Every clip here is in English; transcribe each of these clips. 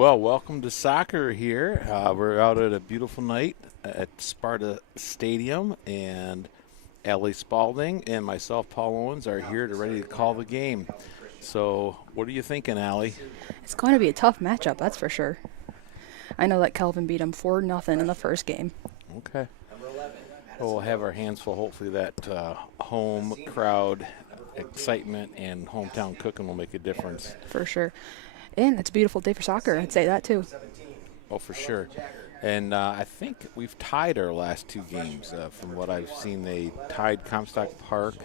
Well, welcome to soccer here. We're out at a beautiful night at Sparta Stadium, and Ellie Spalding and myself, Paul Owens, are here to ready to call the game. So, what are you thinking, Allie? It's going to be a tough matchup, that's for sure. I know that Kelvin beat him 4-0 in the first game, Okay. Well, we'll have our hands full. Hopefully, that home crowd excitement and hometown cooking will make a difference. for sure. And it's a beautiful day for soccer, I'd say that too. Oh, for sure. And I think we've tied our last two games. From what I've seen, they tied Comstock Park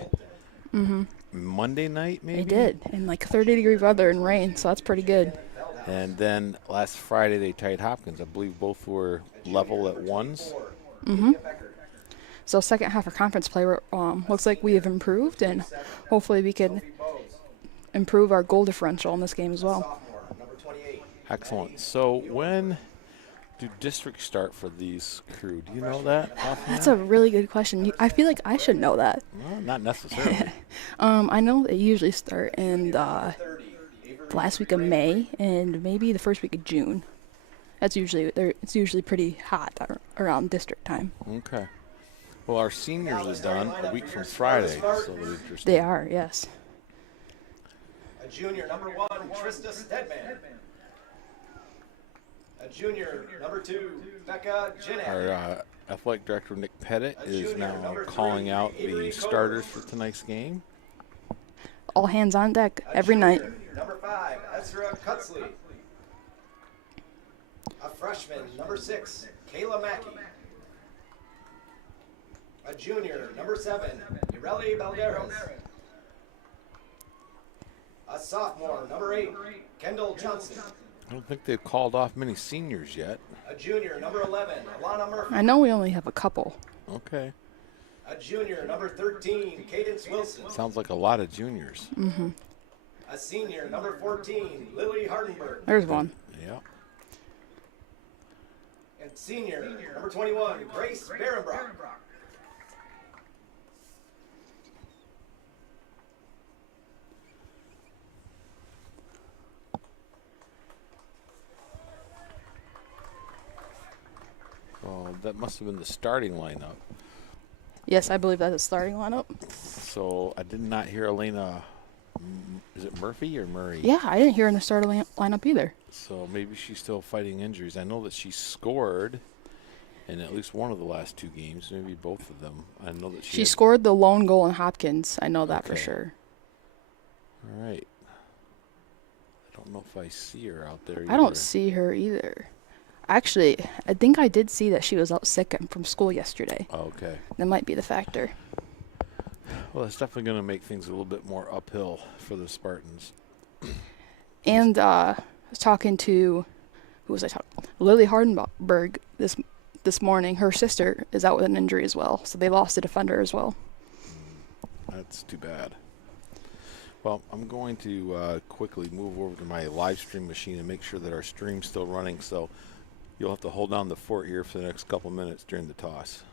Monday night, They maybe? did, in like 30-degree weather and rain, so that's pretty good. And then last Friday, they tied Hopkins. I believe both were level at ones. So second half of conference play looks like we have improved, and hopefully we can improve our goal differential in this game as well. Excellent. So when do districts start for these crew? Do you know that That's a offhand? really good question. I feel like I should know that. No, not necessarily. I know they usually start in the last week of May and maybe the first week of June. It's usually pretty hot around district time. Okay. Well, our seniors are done a week from Friday, so they're interesting. They are, yes. A junior, number 1, Trista Stedman. A junior, number 2, Becca Jinak. Our athletic director, Nick Pettit, is now calling out the starters for tonight's game. All hands on deck every night. Number 5, Ezra Cutsley. A freshman, number 6, Kayla Mackey. A junior, number 7, Ireli Balderas. A sophomore, number 8, Kendall Johnson. I don't think they've called off many seniors yet. A junior, number 11, Alana Murphy. I know we only have a couple. Okay. A junior, number 13, Cadence Wilson. Sounds like a lot of juniors. A senior, number 14, Lily Hardenberg. There's one. Yeah. And senior, number 21, Grace Berenbrock. Well, that must have been the starting lineup. Yes, I believe that's a starting lineup. So I did not hear Elena. Is it Murphy or Murray? Yeah, I didn't hear in the starter lineup either. So maybe she's still fighting injuries. I know that she scored in at least one of the last two games, maybe both of them. I know that She scored the lone goal in Hopkins. I know that for Okay. sure. All right. I don't know if I see her out there. I don't either. see her either. Actually, I think I did see that she was out sick from school yesterday. Okay. That might be the factor. Well, it's definitely going to make things a little bit more uphill for the Spartans. And I was talking to, who was I talking? Lily Hardenberg this morning. Her sister is out with an injury as well, so they lost a defender as well. That's too bad. Well, I'm going to quickly move over to my live stream machine and make sure that our stream's still running. So you'll have to hold down the fort here for the next couple minutes during the toss.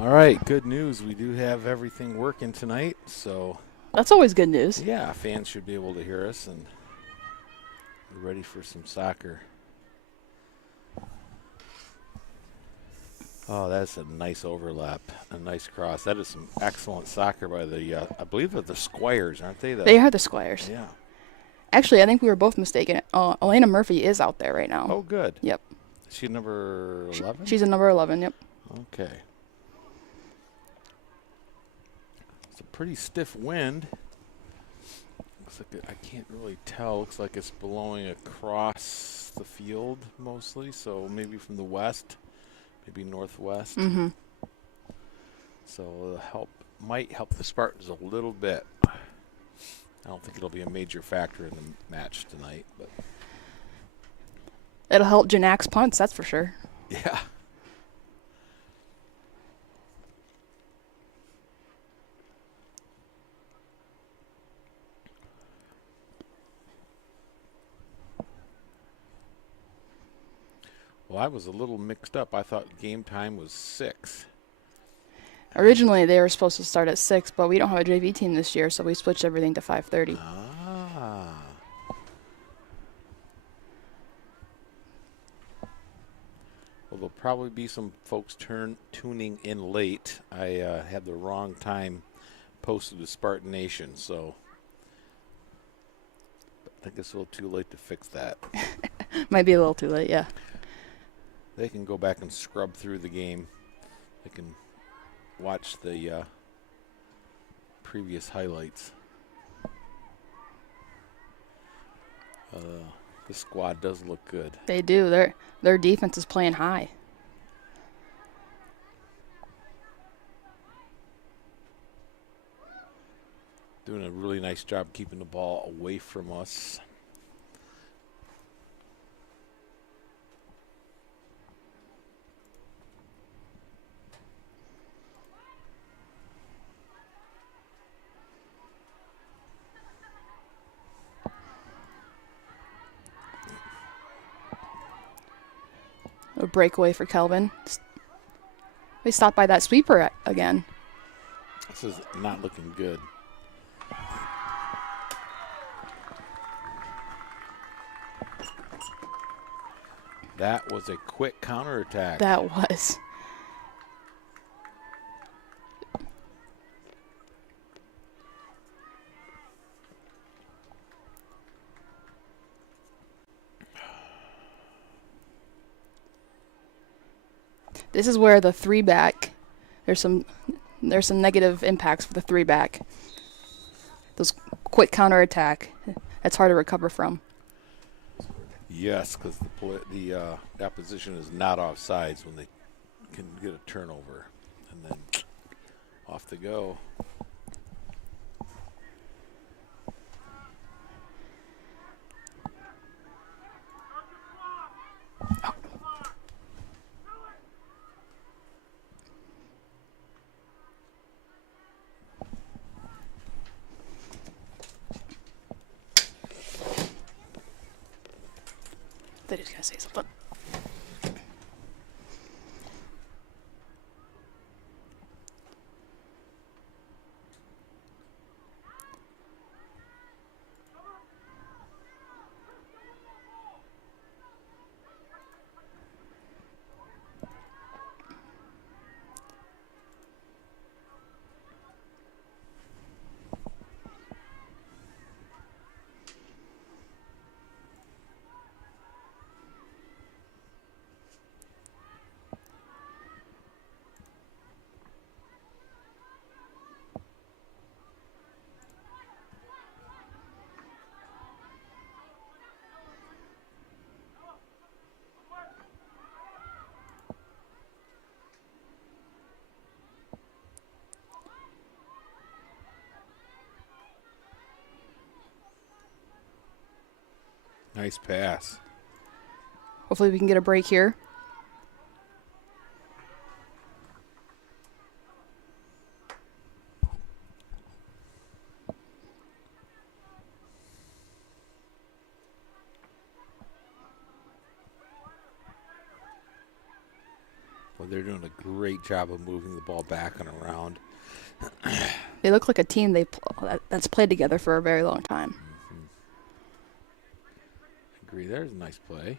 All right, good news. We do have everything working tonight, so That's always good news. yeah, fans should be able to hear us, and we're ready for some soccer. Oh, that's a nice overlap, a nice cross. That is some excellent soccer by the, I believe they're the Squires, aren't they? They are the Squires. Yeah. Actually, I think we were both mistaken. Elena Murphy is out there right now. Oh, good. Yep. Is she number 11? She's a number 11, yep. Okay. It's a pretty stiff wind. Looks like I can't really tell. Looks like it's blowing across the field mostly, so maybe from the west, maybe northwest. Mm-hmm. So might help the Spartans a little bit. I don't think it'll be a major factor in the match tonight, but It'll help Janak's punts, that's for sure. yeah. Well, I was a little mixed up. I thought game time was 6. Originally, they were supposed to start at 6, but we don't have a JV team this year, so we switched everything to 5:30. Ah. Well, there'll probably be some folks tuning in late. I had the wrong time posted to Spartan Nation, so I think it's a little too late to fix that. Might be a little too late, yeah. They can go back and scrub through the game. They can watch the previous highlights. The squad does look good. They do. Their defense is playing high. Doing a really nice job keeping the ball away from us. A breakaway for Kelvin. They stopped by that sweeper again. This is not looking good. That was a quick counterattack. That was. This is where the 3-back, there's some negative impacts for the 3-back. Those quick counterattack, that's hard to recover from. Yes, because the opposition is not offsides when they can get a turnover, and then off they go. They just gotta say something. Nice pass. Hopefully we can get a break here. Well, They're doing a great job of moving the ball back and around. They look like a team that's played together for a very long time. Mm-hmm. Agree. There's a nice play.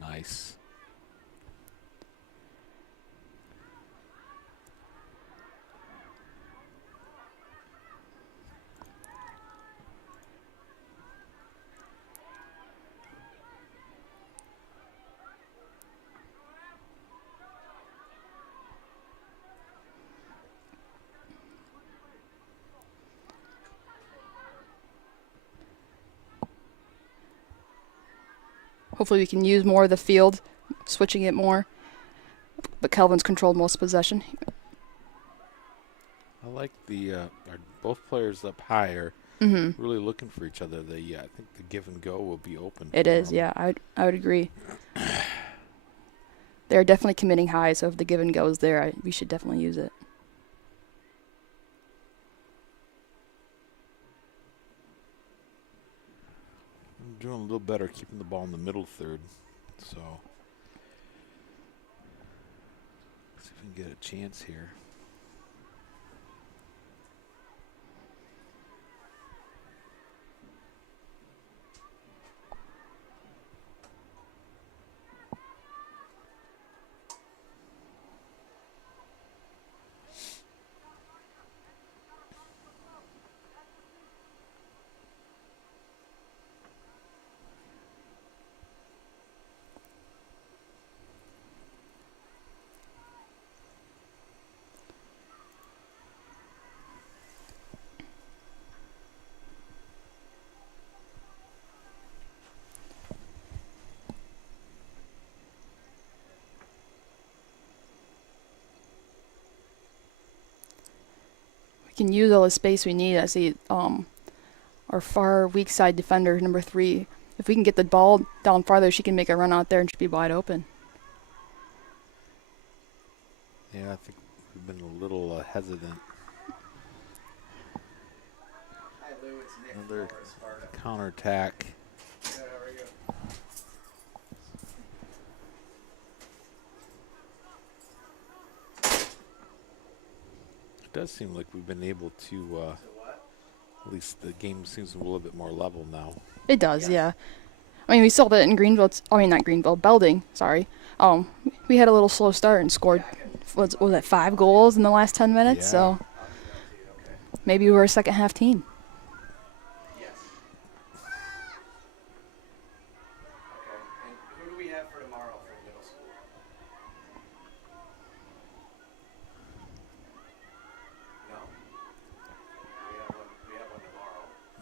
Nice. Hopefully we can use more of the field, switching it more. But Kelvin's controlled most possession. I like both players up higher, Mm-hmm. really looking for each other. I think the give and go will be open. It is, yeah. I would agree. They're definitely committing high, so if the give and go is there, we should definitely use it. I'm doing a little better keeping the ball in the middle third. So, see if we can get a chance here. We can use all the space we need. I see our far weak side defender, number 3. If we can get the ball down farther, she can make a run out there and she'll be wide open. Yeah, I think we've been a little hesitant. Hi, Lou. It's Nick. Another over at Sparta. counterattack. Good, how are you? It does seem like we've been able to, So what? at least the game seems a little bit more level now. It does, Yes. yeah. I mean, we saw that in Greenville. Not Greenville, Belding. Sorry. We had a little slow start and scored. Was that 5 goals in the last 10 minutes? Yeah. So I'll do that to you, okay? maybe we're a second half team. Yes. Okay, and who do we have for tomorrow for middle school? No. We have one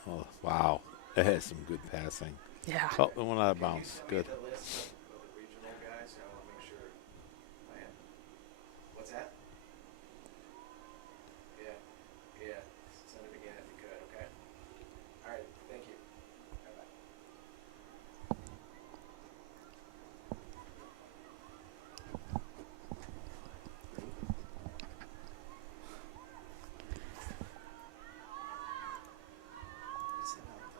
tomorrow. Oh, wow. That has some good passing. Yeah. Oh, the one out of Can you bounds. send me Good. the list of the regional guys? I want to make sure I have. What's that? Yeah. Yeah. Send it again if you could, okay? All right. Thank you. Bye-bye. Send out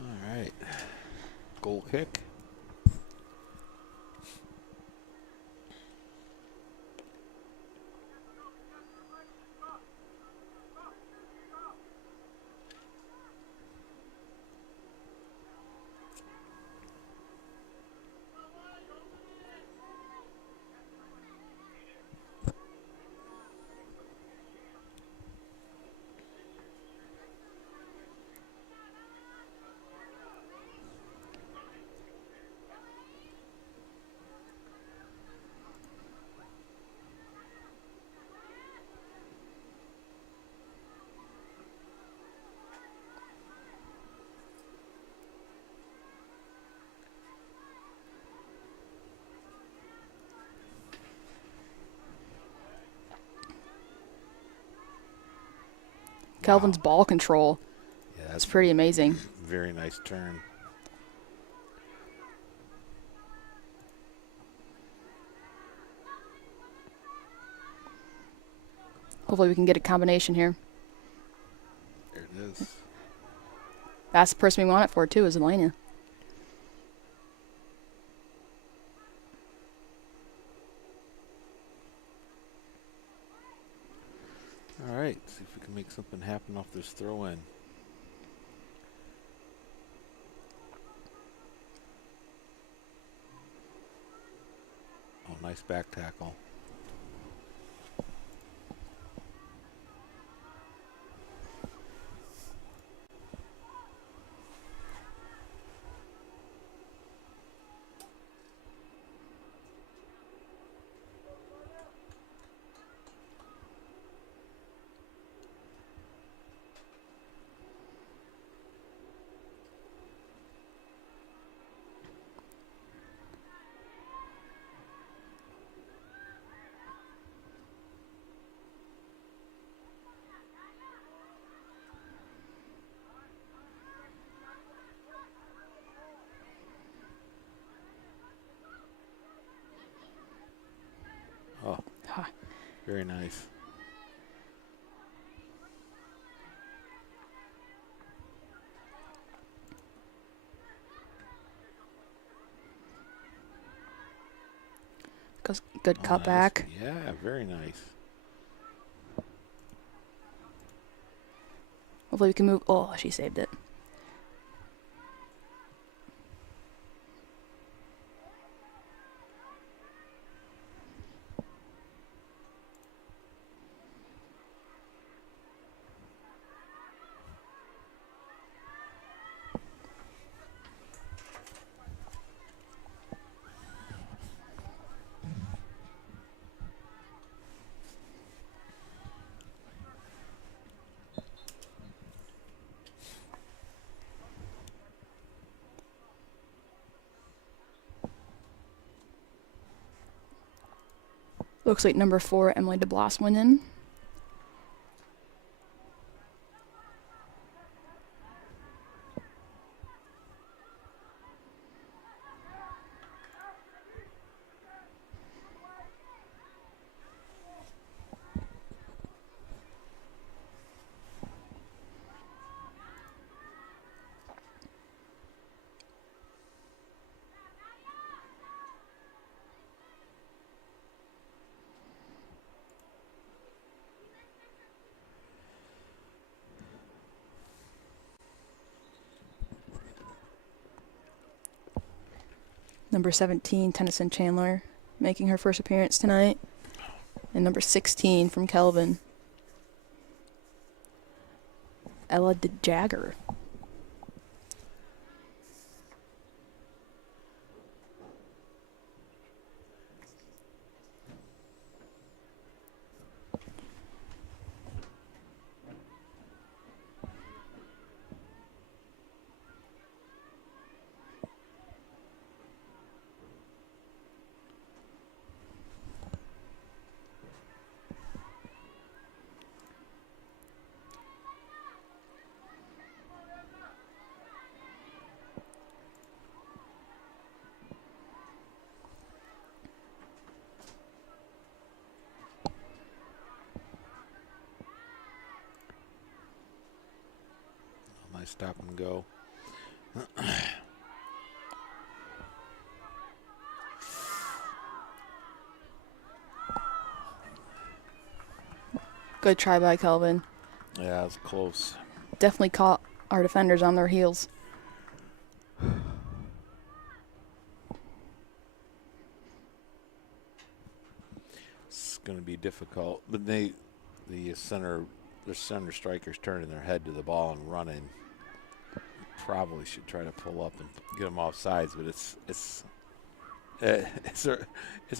All right. Goal kick. Kelvin's ball control. Yeah, It's that's pretty amazing. very nice turn. Hopefully we can get a combination here. There it is. That's the person we want it for, too, is Elena. All right, see if we can make something happen off this throw in. Oh, nice back tackle. Oh, Ha. very nice. Good Oh, cut nice. back. Yeah, very nice. Hopefully we can move. Oh, she saved it. Looks like number 4, Emily DeBlas, went in. Number 17, Tennyson Chandler, making her first appearance tonight. And number 16 from Kelvin, Ella DeJagger. Nice stop and go. Good try by Kelvin. Yeah, it's close. Definitely caught our defenders on their heels. It's going to be difficult, but the center strikers turning their head to the ball and running. Probably should try to pull up and get them off sides, but it's a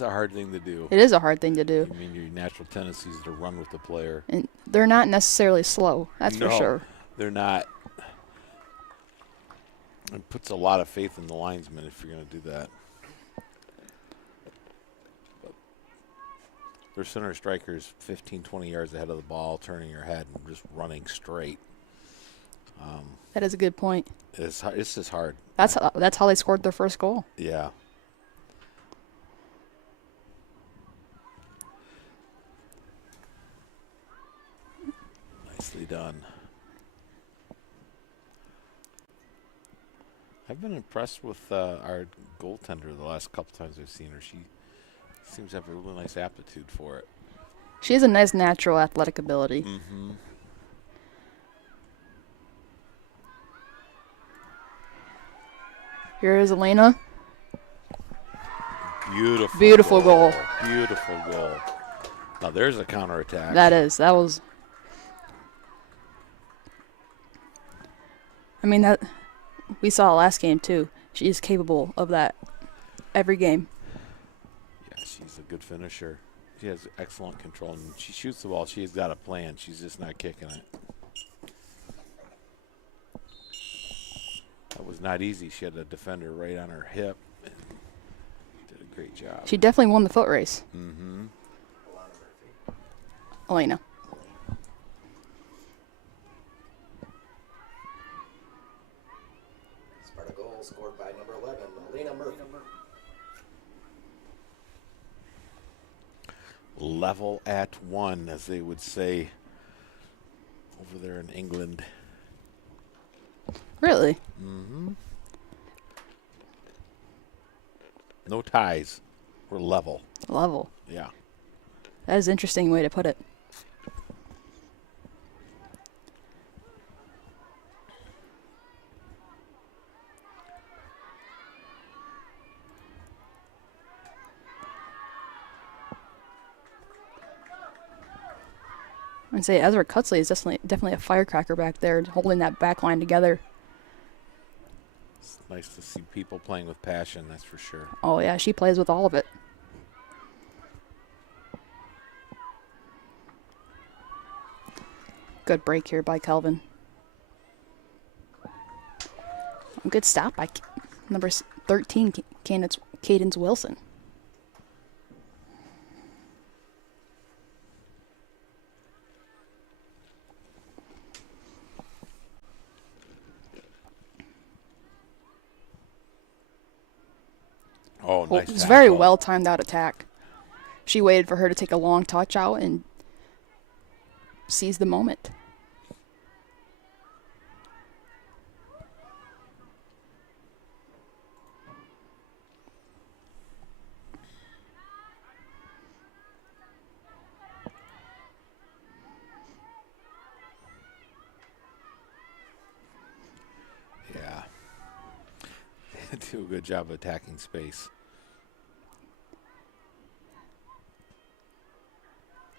hard thing to do. It is a hard thing to do. I mean, your natural tendency is to run with the player. And they're not necessarily slow, that's for No, sure. They're not. It puts a lot of faith in the linesman if you're going to do that. Their center striker's 15, 20 yards ahead of the ball, turning her head and just running straight. That is a good point. It's just hard. That's how they scored their first goal. Yeah. Nicely done. I've been impressed with our goaltender the last couple times I've seen her. She seems to have a really nice aptitude for it. She has a nice natural athletic ability. Mm-hmm. Here is Elena. Beautiful. Beautiful goal. Beautiful goal. Now there's a counterattack. That was. I mean, that we saw last game too. She is capable of that every game. Yeah, she's a good finisher. She has excellent control. And she shoots the ball. She's got a plan. She's just not kicking it. That was not easy. She had a defender right on her hip. And did a great job. She definitely won the foot race. Mm-hmm. Elena. Sparta goal scored by number 11, Elena Murphy. Level at one, as they would say over there in England. Really? Mm-hmm. No ties. We're level. Level. Yeah. That is an interesting way to put it. I'd say Ezra Cutsley is definitely a firecracker back there, holding that back line together. It's nice to see people playing with passion, that's for sure. Oh yeah, she plays with all of it. Good break here by Kelvin. A good stop by number 13, Cadence Wilson. Oh, nice. It's very tackle. well timed out attack. She waited for her to take a long touch out and seized the moment. Yeah. Do a good job of attacking space.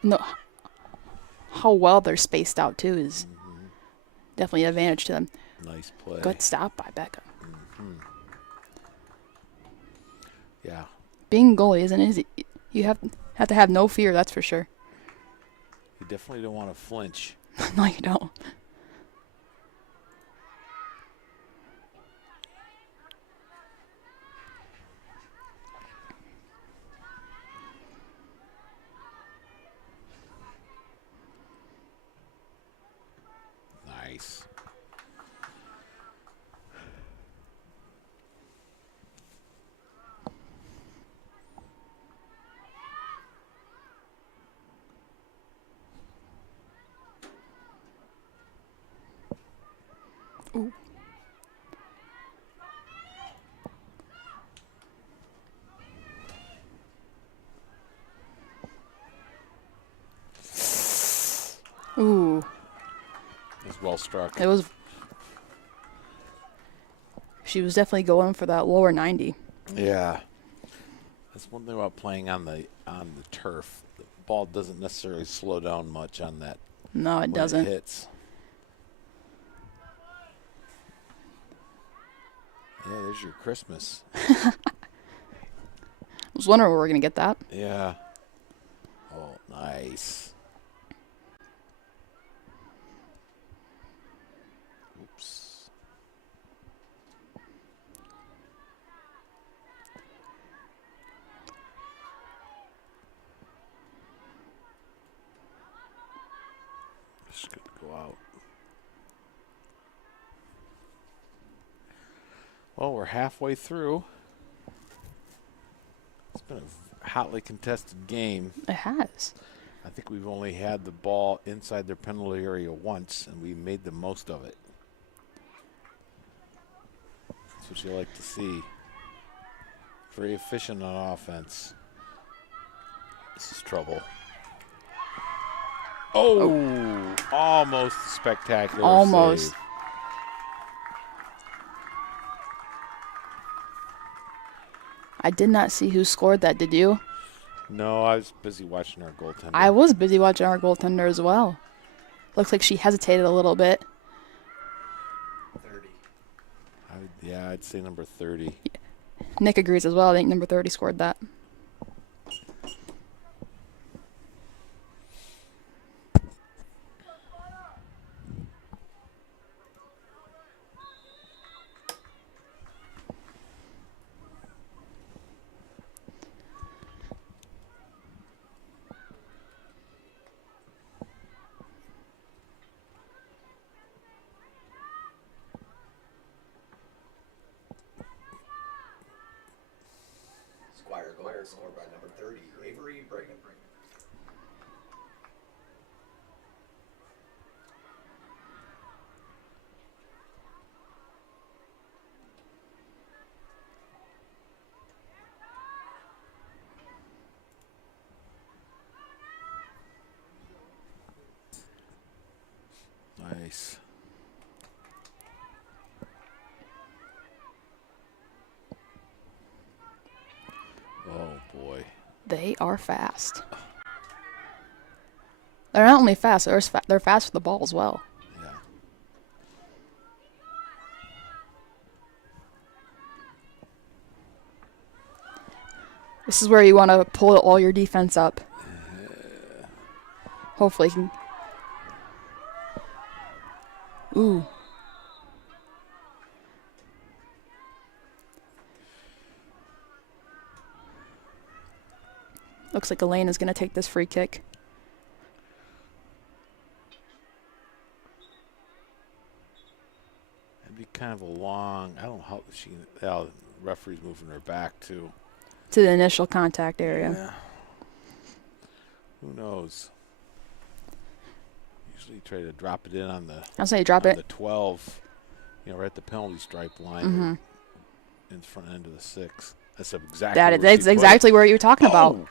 No, how well they're spaced out too is definitely an advantage to them. Nice play. Good stop by Becca. Yeah. Being a goalie isn't easy. You have to have no fear, that's for sure. You definitely don't want to flinch. No, you don't. Nice. Ooh. Ooh. It was well struck. It was. She was definitely going for that lower 90. Yeah. That's one thing about playing on the turf. The ball doesn't necessarily slow down much on that. No, it when doesn't. It hits. Yeah, there's your Christmas. I was wondering where we're going to get that. Yeah. Oh, nice. Oops. Just going to go out. Well, we're halfway through. It's been a hotly contested game. It has. I think we've only had the ball inside their penalty area once, and we made the most of it. That's what you like to see. Very efficient on offense. This is trouble. Oh, almost a spectacular Almost. save. I did not see who scored that, did you? No, I was busy watching our goaltender. I was busy watching our goaltender as well. Looks like she hesitated a little bit. 30. I'd say number 30. Nick agrees as well. I think number 30 scored that. Squire goal scored by number 30, Avery Brigham. Nice. Oh, boy. They are fast. They're not only fast, they're fast with the ball as well. Yeah. This is where you want to pull all your defense up. Hopefully you can... Ooh. Looks like Elaine is going to take this free kick. It'd be kind of a long, I don't know how the referee's moving her back too. To the initial contact area. Yeah. Who knows? Usually try to drop it in on the I'll say drop it. the 12, right at the penalty stripe line, Mm-hmm. in the front end of the 6. That's exactly where That's she put exactly what you're talking about. Oh!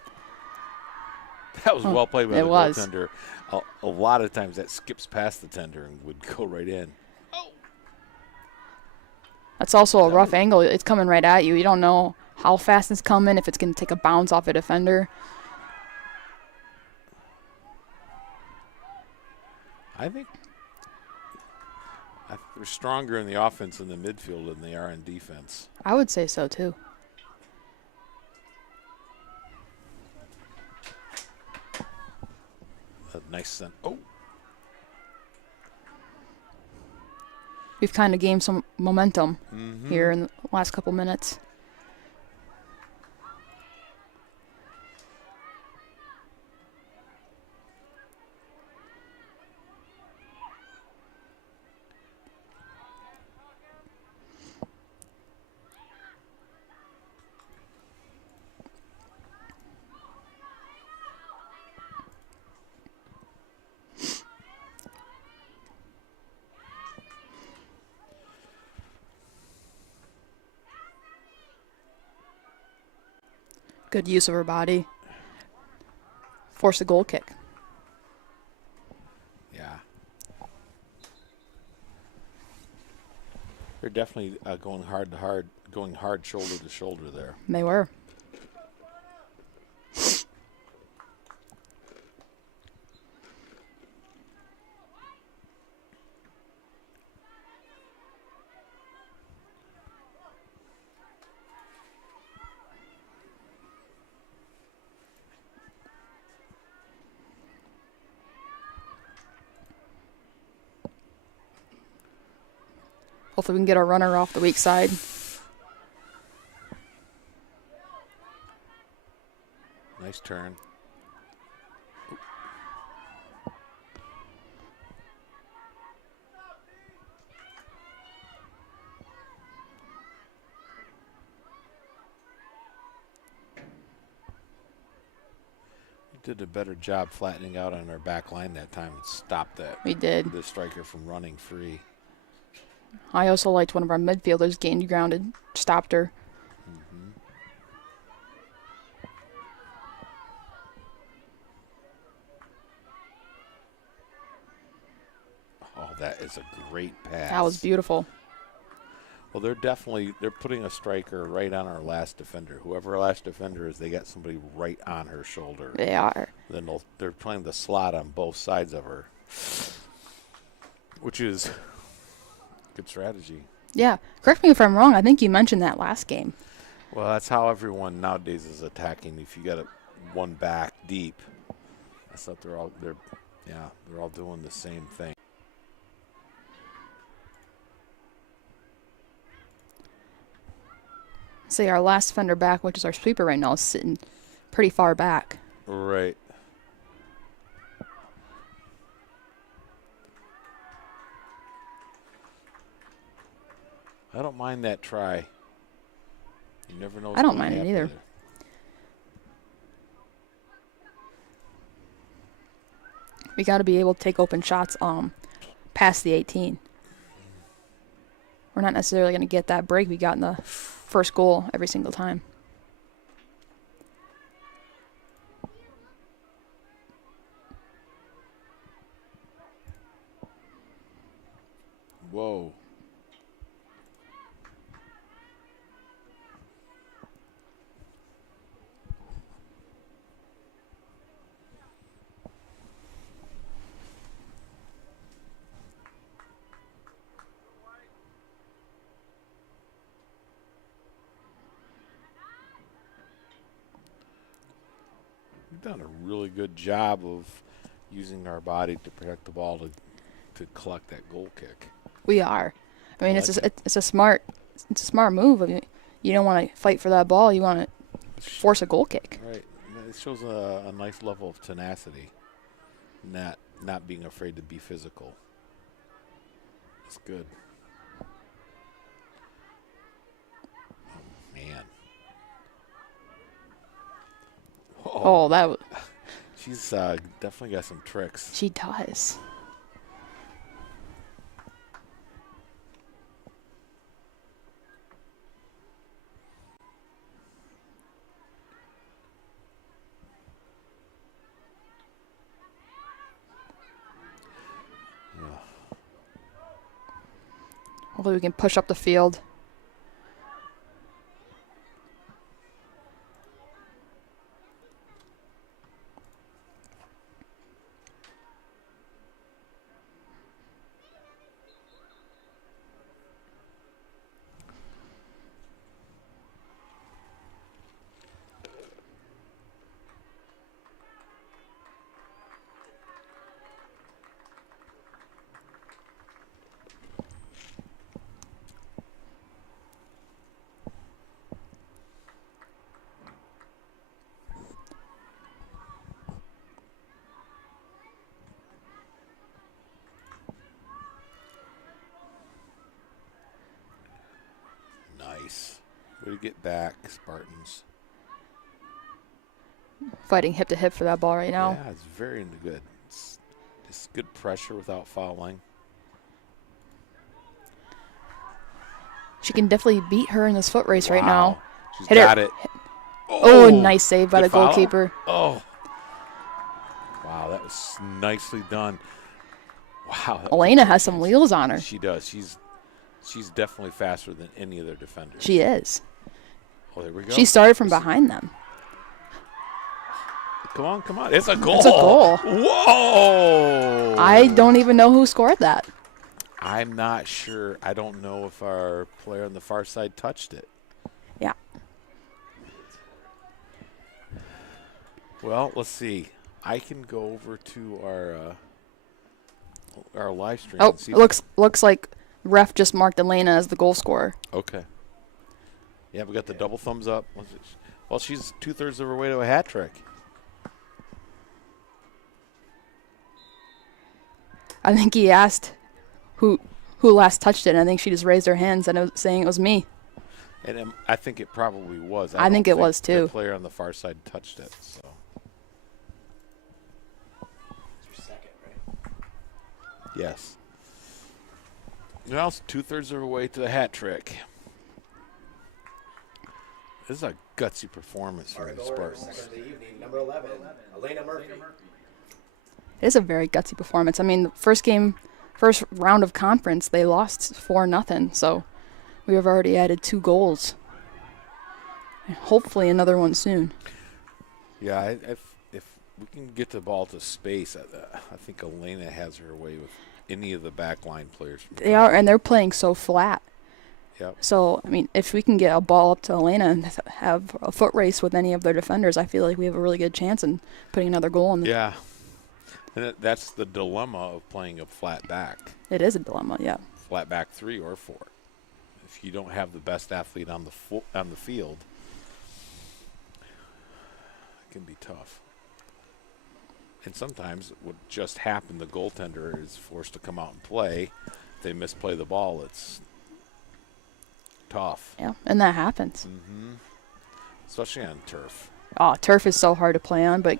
That was well played by it the was. goaltender. A lot of times that skips past the tender and would go right in. That's also a rough angle. It's coming right at you. You don't know how fast it's coming, if it's going to take a bounce off a defender. I think they're stronger in the offense in the midfield than they are in defense. I would say so, too. A nice send. Oh, We've kind of gained some momentum here in the last couple minutes. Good use of her body. Force a goal kick. yeah. They're definitely going hard shoulder to shoulder there. They were. Hopefully we can get our runner off the weak side. Nice turn. did a better job flattening out on our back line that time and stopped We did. the striker from running free. I also liked one of our midfielders gained grounded, stopped her. Mm-hmm. Oh, that is a great pass. That was beautiful. Well, they're putting a striker right on our last defender. Whoever our last defender is, they got somebody right on her shoulder. They are. Then they're playing the slot on both sides of her, which is good strategy. Yeah. Correct me if I'm wrong. I think you mentioned that last game. Well, that's how everyone nowadays is attacking. If you got one back deep, that's what they're all doing the same thing. Say our last defender back, which is our sweeper right now, is sitting pretty far back. Right. I don't mind that try. You never know. I don't mind it either. We got to be able to take open shots past the 18. We're not necessarily going to get that break we got in the first goal every single time. Whoa. We've done a really good job of using our body to protect the ball to collect that goal kick. We are. I mean, I it's like a smart move. I mean, you don't want to fight for that ball. You want to force a goal kick. Right. It shows a nice level of tenacity, not being afraid to be physical. It's good. Oh, man. Oh, that was, She's definitely got some tricks. she does. Yeah. Hopefully we can push up the field. Nice. Way to get back, Spartans. Fighting hip to hip for that ball right now. Yeah, it's very good. It's just good pressure without fouling. She can definitely beat her in this foot race right now. Wow. She's Hit her. got it. Oh, nice save by Good the foul? goalkeeper. Oh. Wow, that was nicely done. Wow. that was Elena a has some wheels on her. She does. She's definitely faster than any of their defenders. She is. Oh, there we go. She started from behind them. Come on, come on. It's a goal. It's a goal. Whoa. I don't even know who scored that. I'm not sure. I don't know if our player on the far side touched it. Yeah. Well, let's see. I can go over to our live stream. Oh, and see it looks like ref just marked Elena as the goal scorer. Okay. Yeah, we got the double thumbs up. Well, she's 2/3 of her way to a hat trick. I think he asked who last touched it, and I think she just raised her hands and saying it was me. And I think it probably was. I think don't it was, too. The player on the far side touched it. So Yes. Well, it's 2/3 of the way to the hat trick. This is a gutsy performance for Our the goaler, Spartans. second of the evening, number 11, Elena Murphy. It is a very gutsy performance. I mean, the first round of conference, they lost 4-0. So we have already added 2 goals. And hopefully another one soon. Yeah, if we can get the ball to space, I think Elena has her way with any of the backline players. They are, and they're playing so flat. Yep. So, I mean, if we can get a ball up to Elena and have a foot race with any of their defenders, I feel like we have a really good chance in putting another goal in. Yeah. And that's the dilemma of playing a flat back. It is a dilemma, yeah. Flat back 3 or 4. If you don't have the best athlete on the field, it can be tough. And sometimes what just happened, the goaltender is forced to come out and play. If they misplay the ball, it's tough. Yeah, and that happens. Mm-hmm. Especially on turf. Oh, turf is so hard to play on, but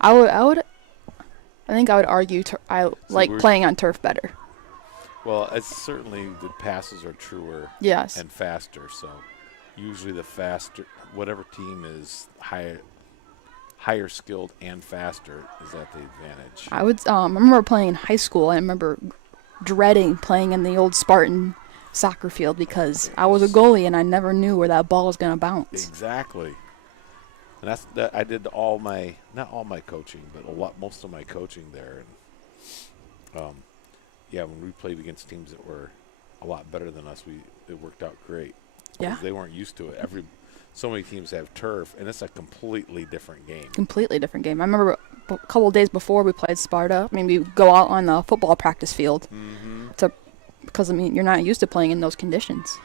I think I would argue I like playing on turf better. Well, it's certainly the passes are truer Yes. and faster. So usually the faster, whatever team is higher skilled and faster is at the advantage. I remember playing in high school. I remember dreading playing in the old Spartan soccer field because I was a goalie and I never knew where that ball was going to bounce. Exactly. And I did not all my coaching, but most of my coaching there. And yeah, when we played against teams that were a lot better than us, it worked out great. Yeah. They weren't used to it. So many teams have turf, and it's a completely different game. Completely different game. I remember a couple of days before we played Sparta, I mean, we go out on the football practice field because, I mean, you're not used to playing in those conditions.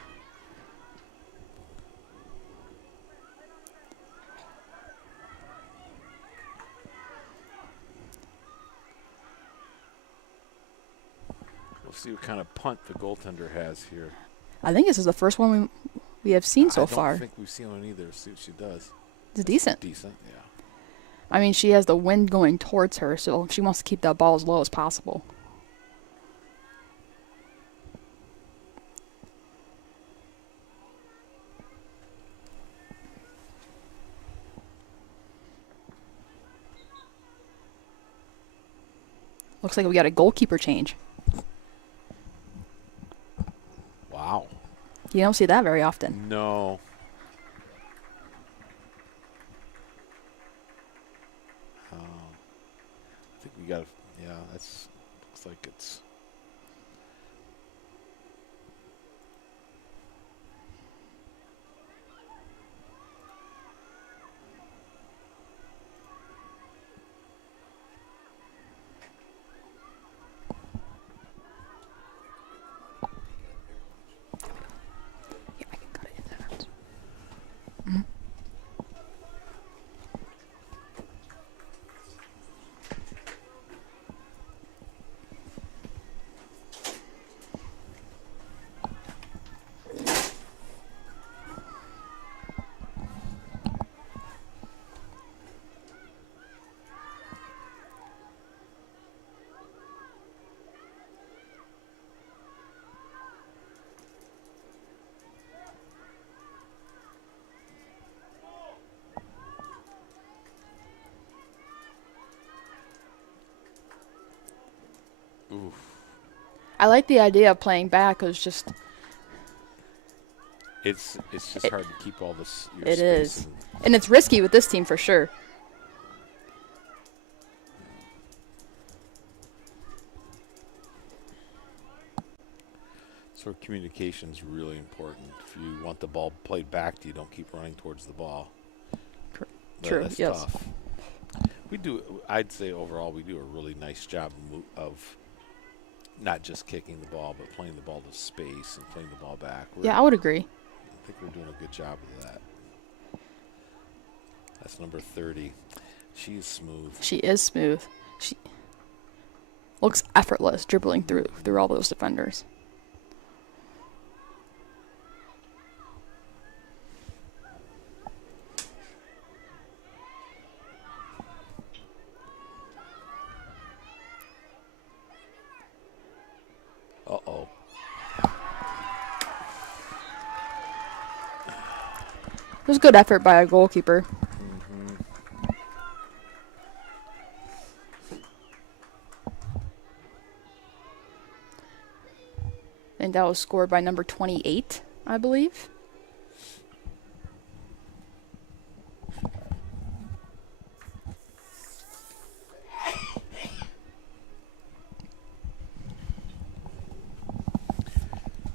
We'll see what kind of punt the goaltender has here. I think this is the first one we have seen so far. I don't think we've seen one either. See what she does. It's decent. Decent, yeah. I mean, she has the wind going towards her, so she wants to keep that ball as low as possible. Looks like we got a goalkeeper change. Wow. You don't see that very often. No. I think we got. Yeah, looks like it's. Yeah, I can cut it into that. Oof. I like the idea of playing back. It's just hard to keep all this. Your It space is. And it's risky with this team for sure. So communication's really important. If you want the ball played back to you, don't keep running towards the ball. True, That's yes. tough. I'd say overall we do a really nice job of not just kicking the ball, but playing the ball to space and playing the ball back. Yeah, I would agree. I think we're doing a good job of that. That's number 30. She's smooth. She is smooth. She looks effortless dribbling through all those defenders. Uh-oh. It was a good effort by our goalkeeper. And that was scored by number 28, I believe.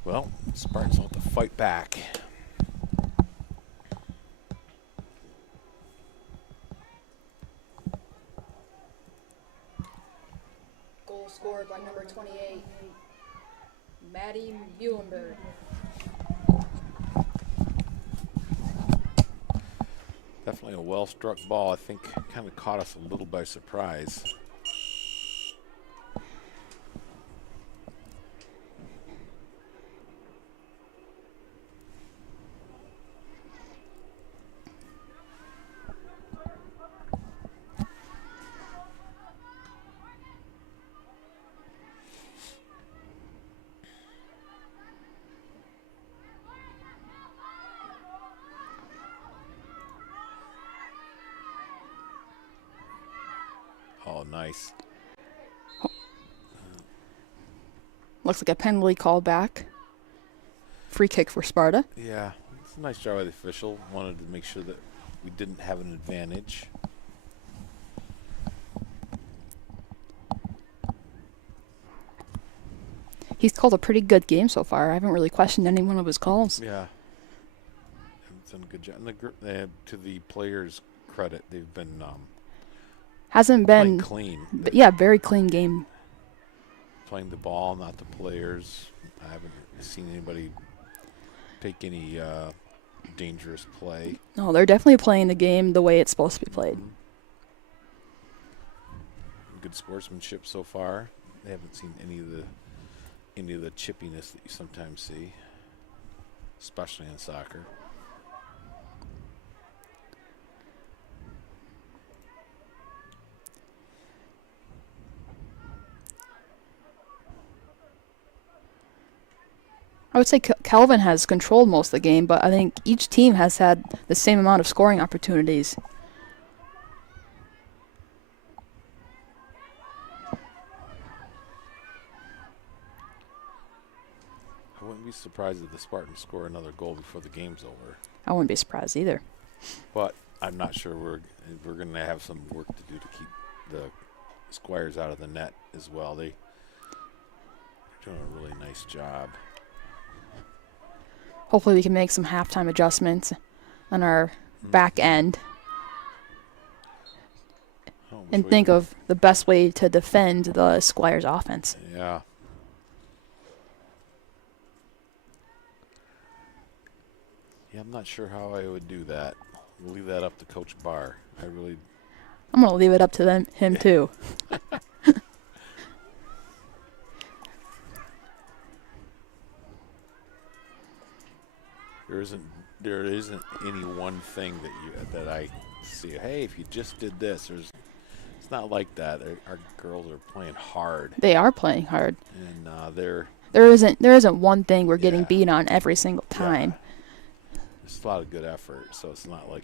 Well, Spartans will have to fight back. Goal scored by number 28, Maddie Muhlenberg. Definitely a well-struck ball. I think kind of caught us a little by surprise. Oh, nice. Looks like a penalty called back. Free kick for Sparta. Yeah, it's a nice job by the official. Wanted to make sure that we didn't have an advantage. He's called a pretty good game so far. I haven't really questioned any one of his calls. Yeah. It's done a good job. And to the players' credit, they've been Hasn't playing been, clean. yeah, very clean game. Playing the ball, not the players. I haven't seen anybody take any dangerous play. No, they're definitely playing the game the way it's supposed to be played. Good sportsmanship so far. They haven't seen any of the chippiness that you sometimes see, especially in soccer. I would say Calvin has controlled most of the game, but I think each team has had the same amount of scoring opportunities. I wouldn't be surprised if the Spartans score another goal before the game's over. I wouldn't be surprised either. But I'm not sure we're going to have some work to do to keep the Squires out of the net as well. They're doing a really nice job. Hopefully we can make some halftime adjustments on our back end and think of the best way to defend the Squires offense. Yeah. Yeah, I'm not sure how I would do that. We'll leave that up to Coach Barr. I'm going to leave it up to him too. There isn't any one thing that I see. Hey, if you just did this, it's not like that. Our girls are playing hard. They are playing hard. And there isn't one thing we're getting beat on every single time. Yeah. There's a lot of good effort, so it's not like,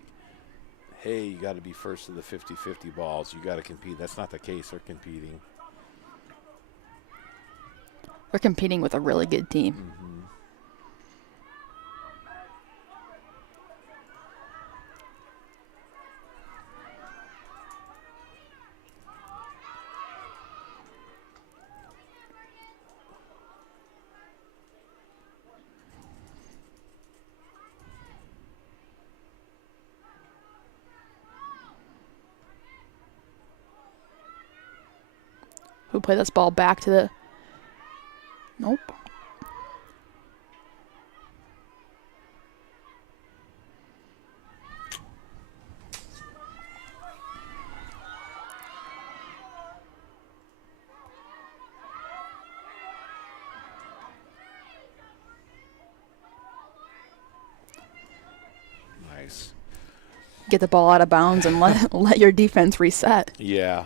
hey, you got to be first to the 50-50 balls. You got to compete. That's not the case. They're competing. We're competing with a really good team. Mm-hmm. Who play this ball back to the... Nope. Nice. Get the ball out of bounds and let your defense reset. Yeah.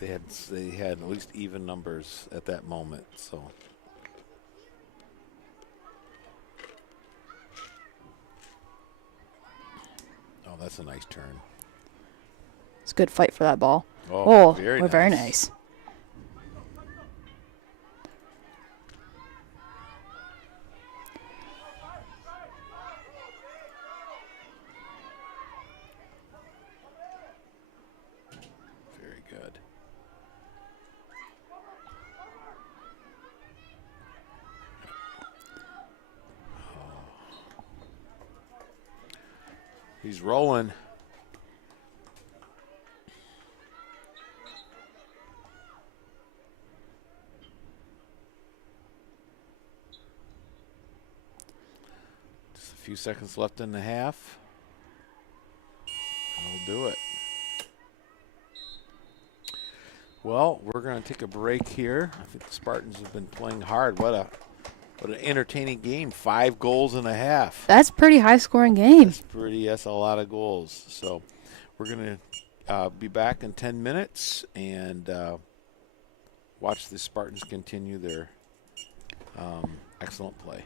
they had at least even numbers at that moment. So. Oh, that's a nice turn. It's a good fight for that ball. Oh, very we're nice. very nice. Very good. He's rolling. Just a few seconds left in the half. I'll do it. Well, we're going to take a break here. I think the Spartans have been playing hard. What an entertaining game. 5 goals and a half. That's a pretty high-scoring game. That's a lot of goals. So we're going to be back in 10 minutes and watch the Spartans continue their excellent play.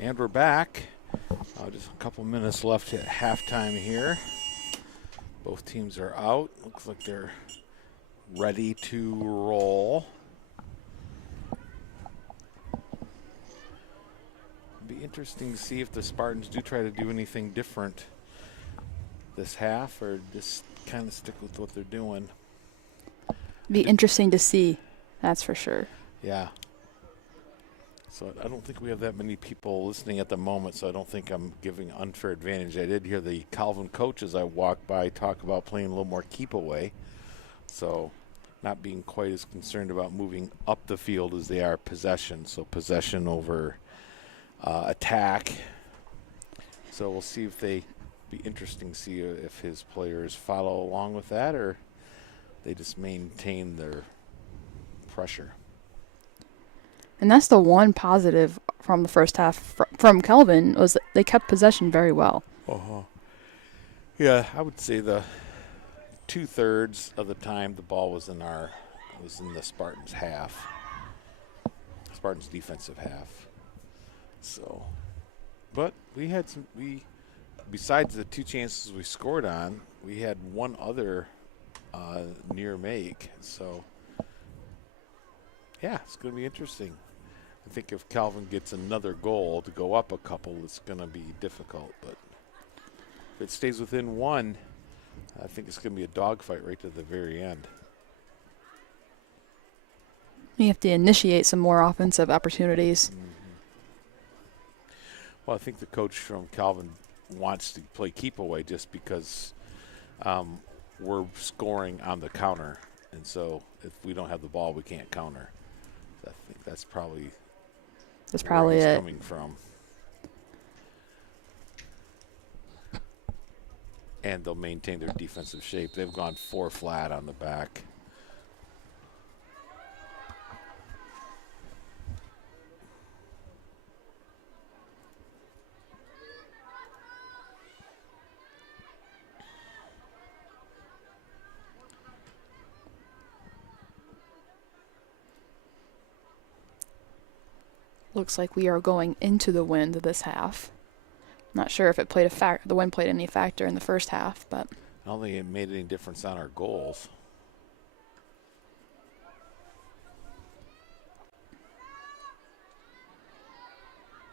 And we're back. Just a couple minutes left at halftime here. Both teams are out. Looks like they're ready to roll. It'll be interesting to see if the Spartans do try to do anything different this half or just kind of stick with what they're doing. Be interesting to see, that's for sure. Yeah. So I don't think we have that many people listening at the moment, so I don't think I'm giving unfair advantage. I did hear the Calvin coaches I walked by talk about playing a little more keep away. So not being quite as concerned about moving up the field as they are possession. So possession over attack. So we'll see if they be interesting to see if his players follow along with that or they just maintain their pressure. And that's the one positive from the first half from Kelvin was that they kept possession very well. Uh-huh. Yeah, I would say the 2/3 of the time the ball was in the Spartans' half. Spartans' defensive half. So, but we had besides the 2 chances we scored on, we had one other near make. So, yeah, it's going to be interesting. I think if Calvin gets another goal to go up a couple, it's going to be difficult. But if it stays within 1, I think it's going to be a dogfight right to the very end. You have to initiate some more offensive opportunities. Mm-hmm. Well, I think the coach from Calvin wants to play keep away just because we're scoring on the counter. And so if we don't have the ball, we can't counter. I think that's probably where he's it. coming from. And they'll maintain their defensive shape. They've gone 4 flat on the back. Looks like we are going into the wind this half. Not sure if it played the wind played any factor in the first half, but I don't think it made any difference on our goals.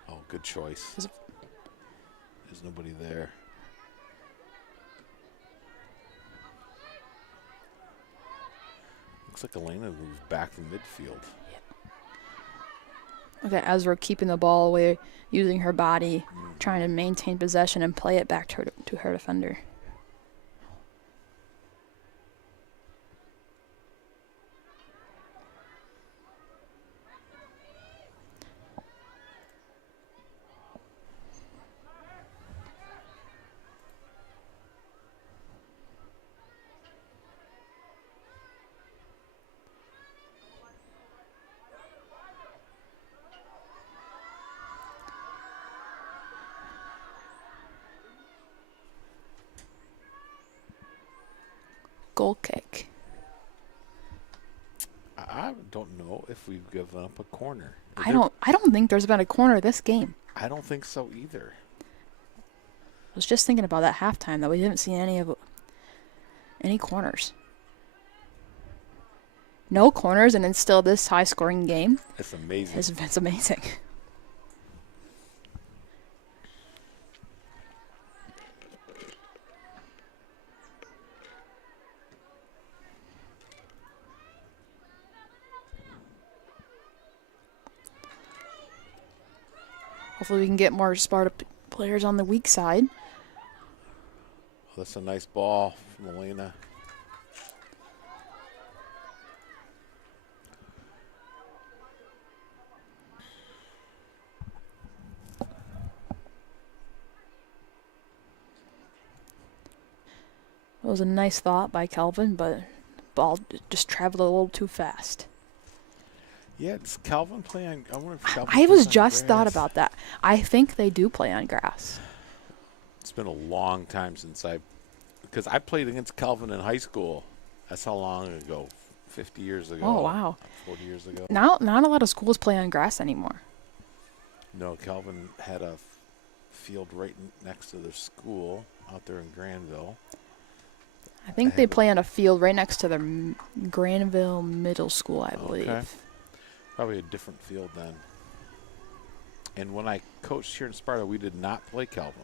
Oh, good choice. There's nobody there. Looks like Elena moved back to midfield. okay, as we're keeping the ball away, using her body, trying to maintain possession and play it back to her defender. Goal kick. I don't know if we've given up a corner. I don't think there's been a corner this game. I don't think so either. I was just thinking about that halftime that we didn't see any corners. No corners, and it's still this high-scoring game. It's amazing. It's amazing. Hopefully we can get more Sparta players on the weak side. Oh, that's a nice ball from Elena. It was a nice thought by Kelvin, but the ball just traveled a little too fast. Yeah, it's Calvin playing. I wonder if Calvin I plays was on just thought grass. about that. I think they do play on grass. It's been a long time since because I played against Calvin in high school. That's how long ago? 50 years ago. Oh, wow. 40 years ago. Now, not a lot of schools play on grass anymore. No, Calvin had a field right next to their school out there in Granville. I think I they have play on a field right next to their Granville Middle School, I believe. Okay. Probably a different field then. And when I coached here in Sparta, we did not play Calvin.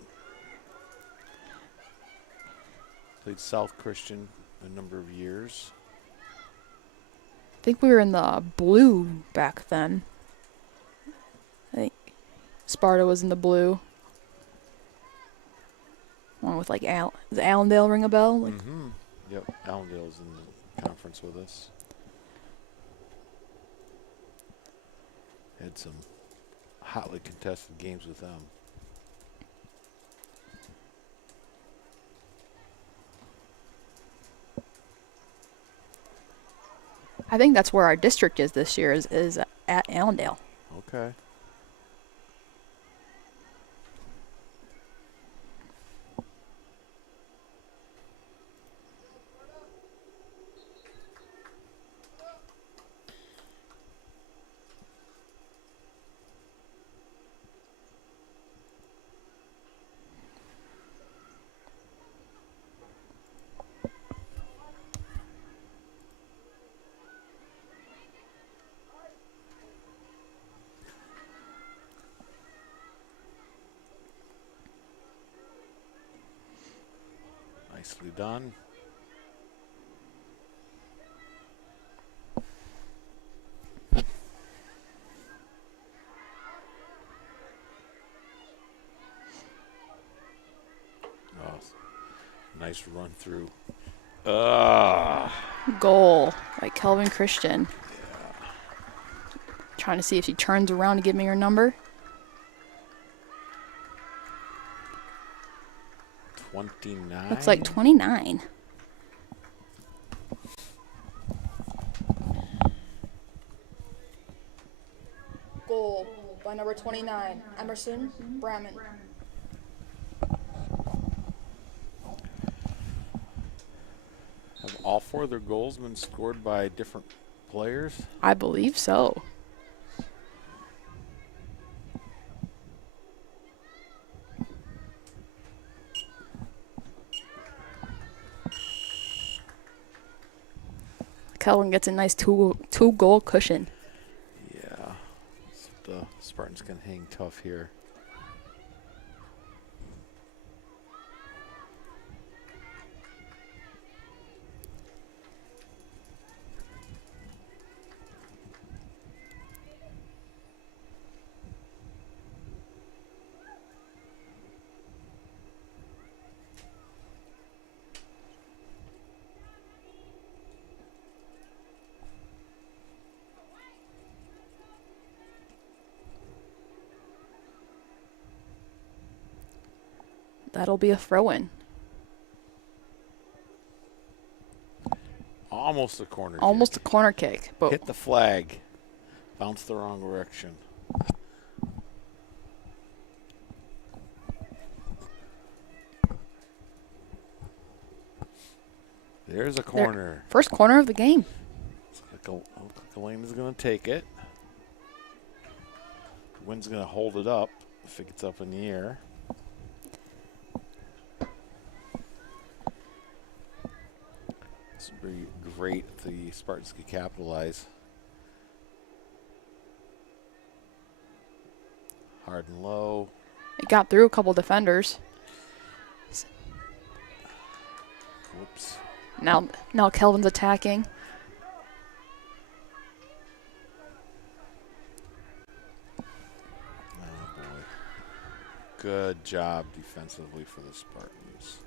Played South Christian a number of years. I think we were in the blue back then. I think Sparta was in the blue. Along with like does Allendale ring a bell? Like, Mm-hmm. Yep, Allendale's in the conference with us. Had some hotly contested games with them. I think that's where our district is this year. Is at Allendale. Okay. Nicely done. Oh, nice run through. Goal by Kelvin Christian. Trying to see if she turns around to give me her number. 29. Looks like 29. Goal by number 29, Emerson Braman. Have all four of their goals been scored by different players? I believe so. Kelvin gets a nice two goal cushion. Yeah. The Spartans can hang tough here. That'll be a throw-in. Almost a corner Almost kick. a corner kick, but Hit the flag. Bounced the wrong direction. There's a corner. first corner of the game. Looks like Elena's going to take it. The wind's going to hold it up if it gets up in the air. This would be great if the Spartans could capitalize. Hard and low. It got through a couple defenders. Whoops. Now Kelvin's attacking. Oh boy. Good job defensively for the Spartans.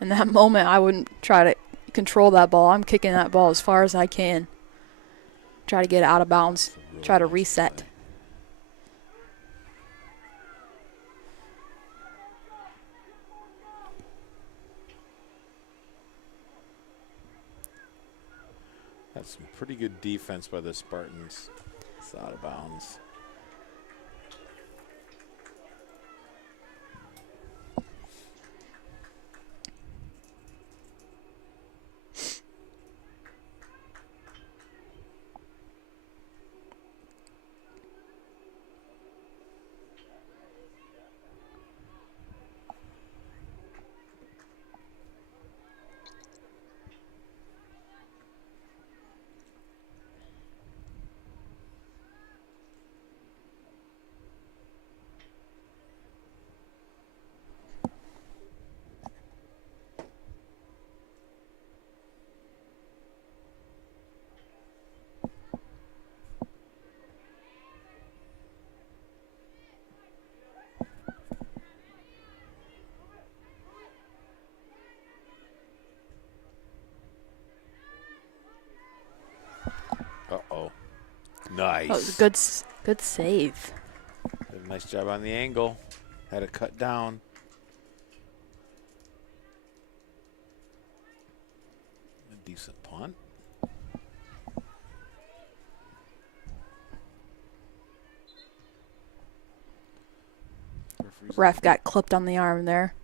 In that moment, I wouldn't try to control that ball. I'm kicking that ball as far as I can. Try to get it out of bounds. That's a really Try to nice reset. play. That's some pretty good defense by the Spartans. It's out of bounds. Nice. That was a good save. Did a nice job on the angle. Had it cut down. A decent punt. Ref got clipped on the arm there.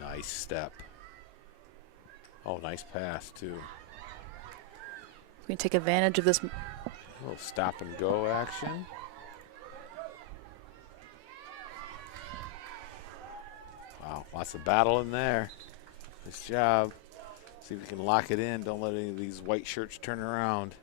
Nice step. Oh, nice pass, too. We can take advantage of this. A little stop and go action. Wow, lots of battle in there. Nice job. See if we can lock it in. Don't let any of these white shirts turn around.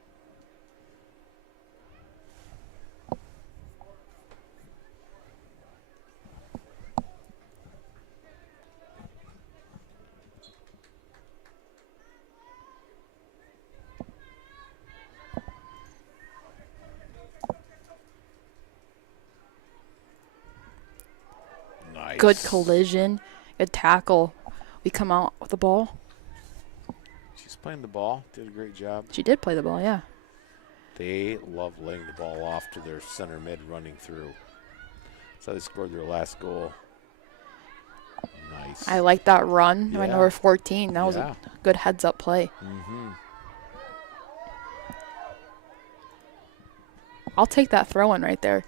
Nice. Good collision. Good tackle. We come out with the ball. She's playing the ball. Did a great job. She did play the ball, yeah. They love laying the ball off to their center mid running through. So they scored their last goal. Nice. I like that run by Yeah. number 14. That was Yeah. a good heads-up play. Mm-hmm. I'll take that throw-in right there.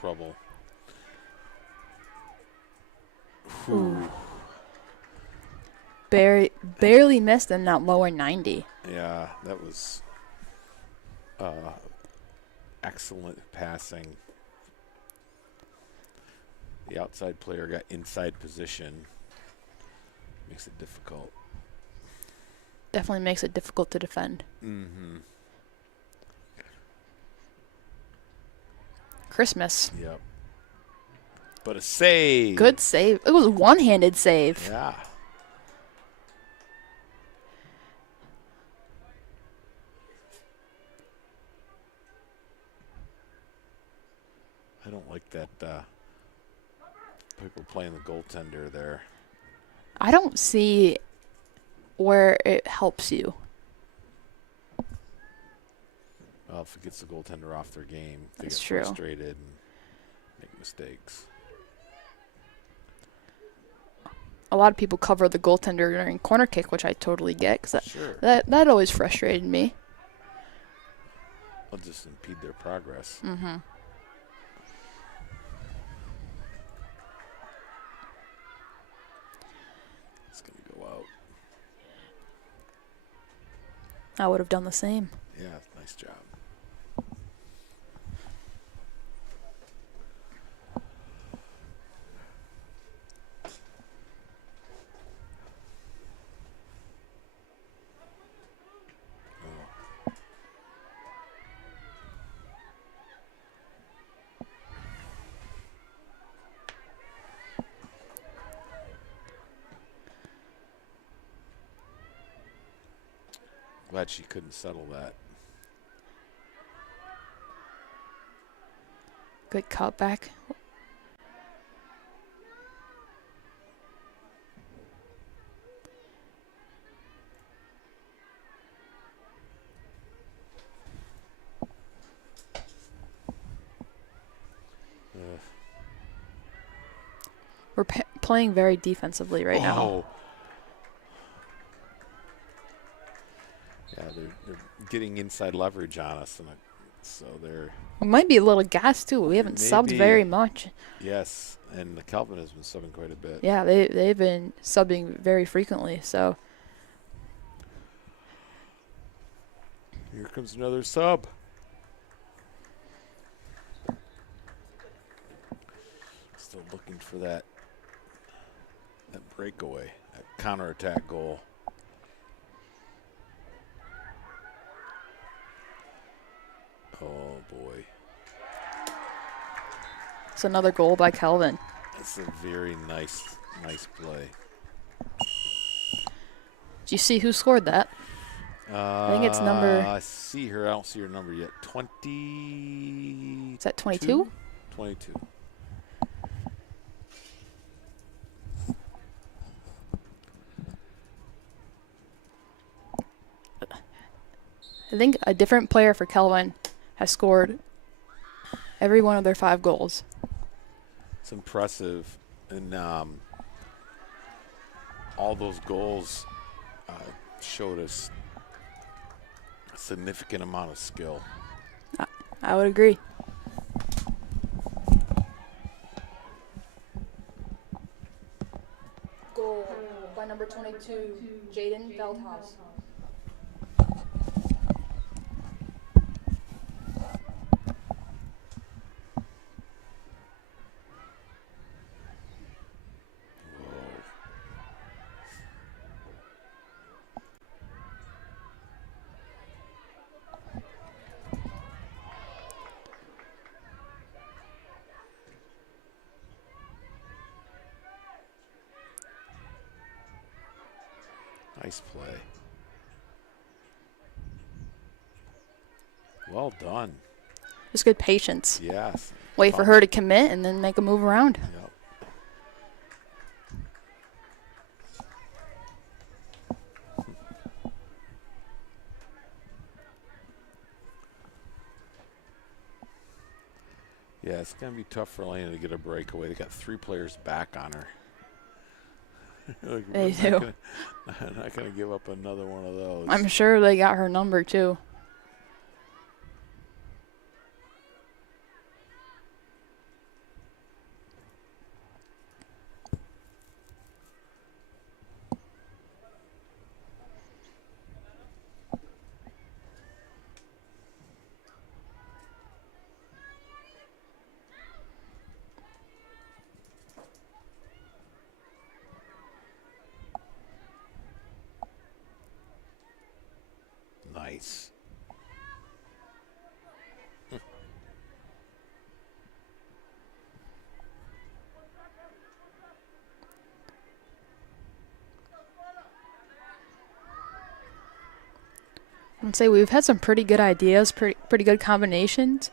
Trouble. Ooh. Barely missed in that lower 90. Yeah, that was excellent passing. The outside player got inside position. Makes it difficult. Definitely makes it difficult to defend. Mm-hmm. Christmas. Yep. But a save. Good save. It was a one-handed save. Yeah. I don't like that people playing the goaltender there. I don't see where it helps you. Well, if it gets the goaltender off their game, they That's get true. frustrated and make mistakes. A lot of people cover the goaltender during corner kick, which I totally get, because Sure. that always frustrated me. It'll just impede their progress. Mm-hmm. It's going to go out. I would have done the same. Yeah, nice job. Glad she couldn't settle that. Good cutback. We're playing very defensively right now. Oh. Yeah, they're getting inside leverage on us, and so they're. We might be a little gassed too. We haven't subbed Maybe. very much. Yes, and the Kelvin has been subbing quite a bit. Yeah, they've been subbing very frequently. So Here comes another sub. Still looking for that breakaway, that counterattack goal. Oh boy, it's another goal by Kelvin. that's a very nice play. Do you see who scored that? I think it's number. I see her. I don't see her number yet. 20. Is that 22? 22. I think a different player for Kelvin has scored every one of their 5 goals. It's impressive, and all those goals showed us a significant amount of skill. I would agree. Goal by number 22, Jaden Veldhaus. Nice play. Well done. Just good patience. Yes. Wait for her to commit and then make a move around. Yep. Yeah, it's going to be tough for Elena to get a breakaway. They got 3 players back on her. Like, They do. I'm not going to give up another one of those. I'm sure they got her number too. Nice. I'd say we've had some pretty good ideas, pretty good combinations.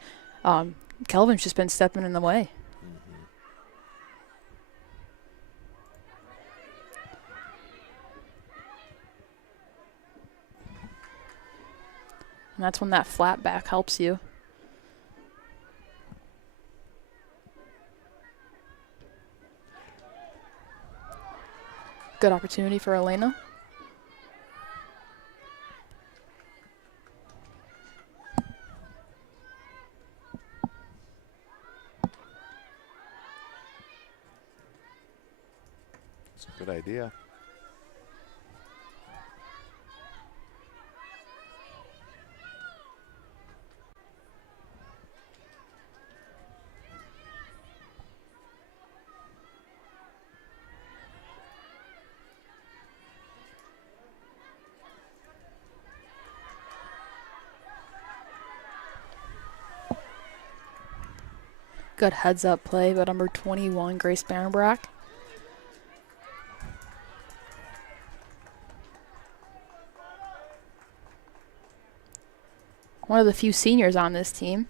Kelvin's just been stepping in the way. And that's when that flat back helps you. Good opportunity for Elena. It's a good idea. Good heads up play by number 21, Grace Barenbrack. one of the few seniors on this team.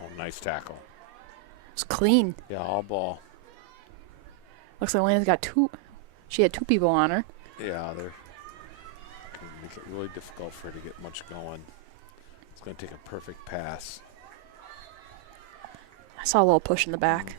Oh, nice tackle. It's clean. Yeah, all ball. Looks like Elena's got two. She had two people on her. Yeah, they're going to make it really difficult for her to get much going. It's going to take a perfect pass. I saw a little push in the back.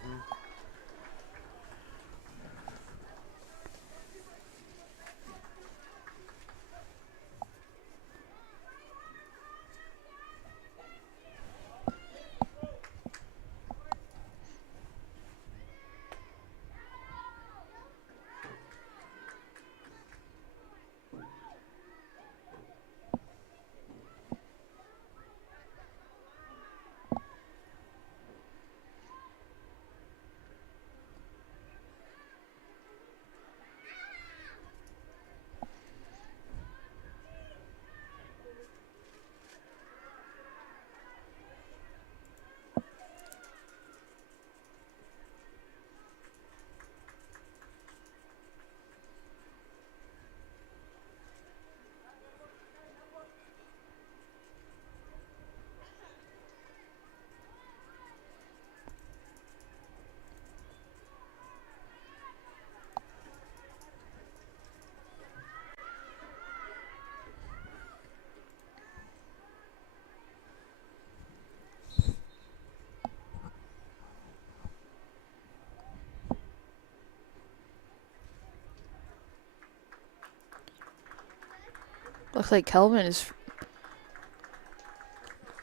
Looks like Kelvin is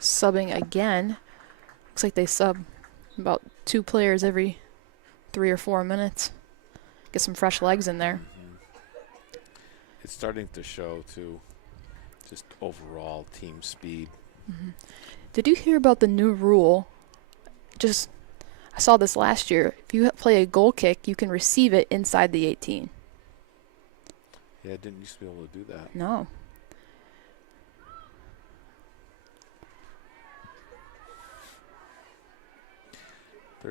subbing again. Looks like they sub about 2 players every 3 or 4 minutes. Get some fresh legs in there. It's starting to show, too, just overall team speed. Did you hear about the new rule? I saw this last year. If you play a goal kick, you can receive it inside the 18. Yeah, it didn't used to be able to do that. No.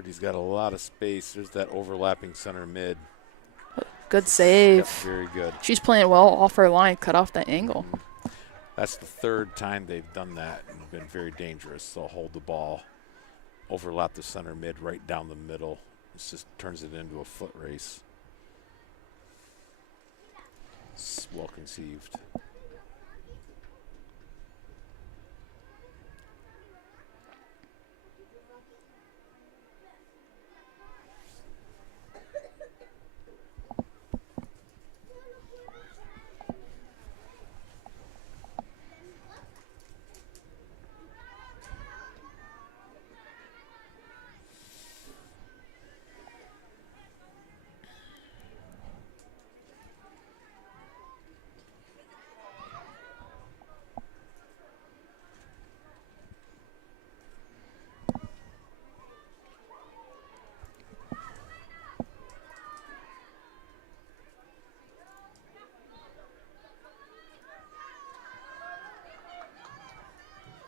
He's got a lot of space. There's that overlapping center mid. Good save. Yep, very good. She's playing well off her line, cut off that angle. That's the 3rd time they've done that and been very dangerous. They'll hold the ball, overlap the center mid right down the middle. It just turns it into a foot race. It's well conceived.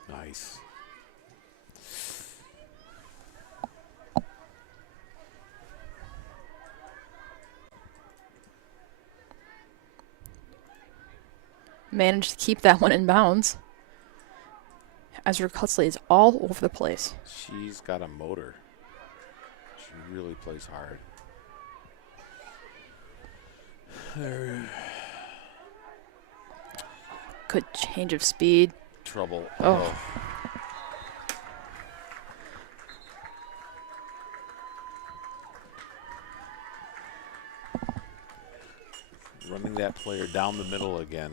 Nice. Managed to keep that one in bounds. Ezra Cutley is all over the place. She's got a motor. She really plays hard. Good change of speed. Trouble. Oh. Running that player down the middle again.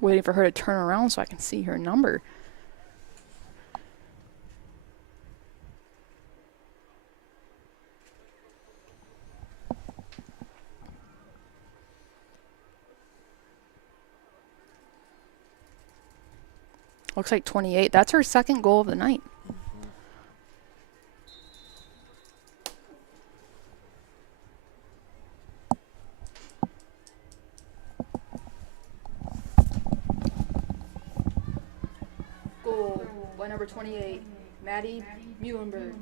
Waiting for her to turn around so I can see her number. Looks like 28. That's her 2nd goal of the night. by number 28, Maddie Muhlenberg.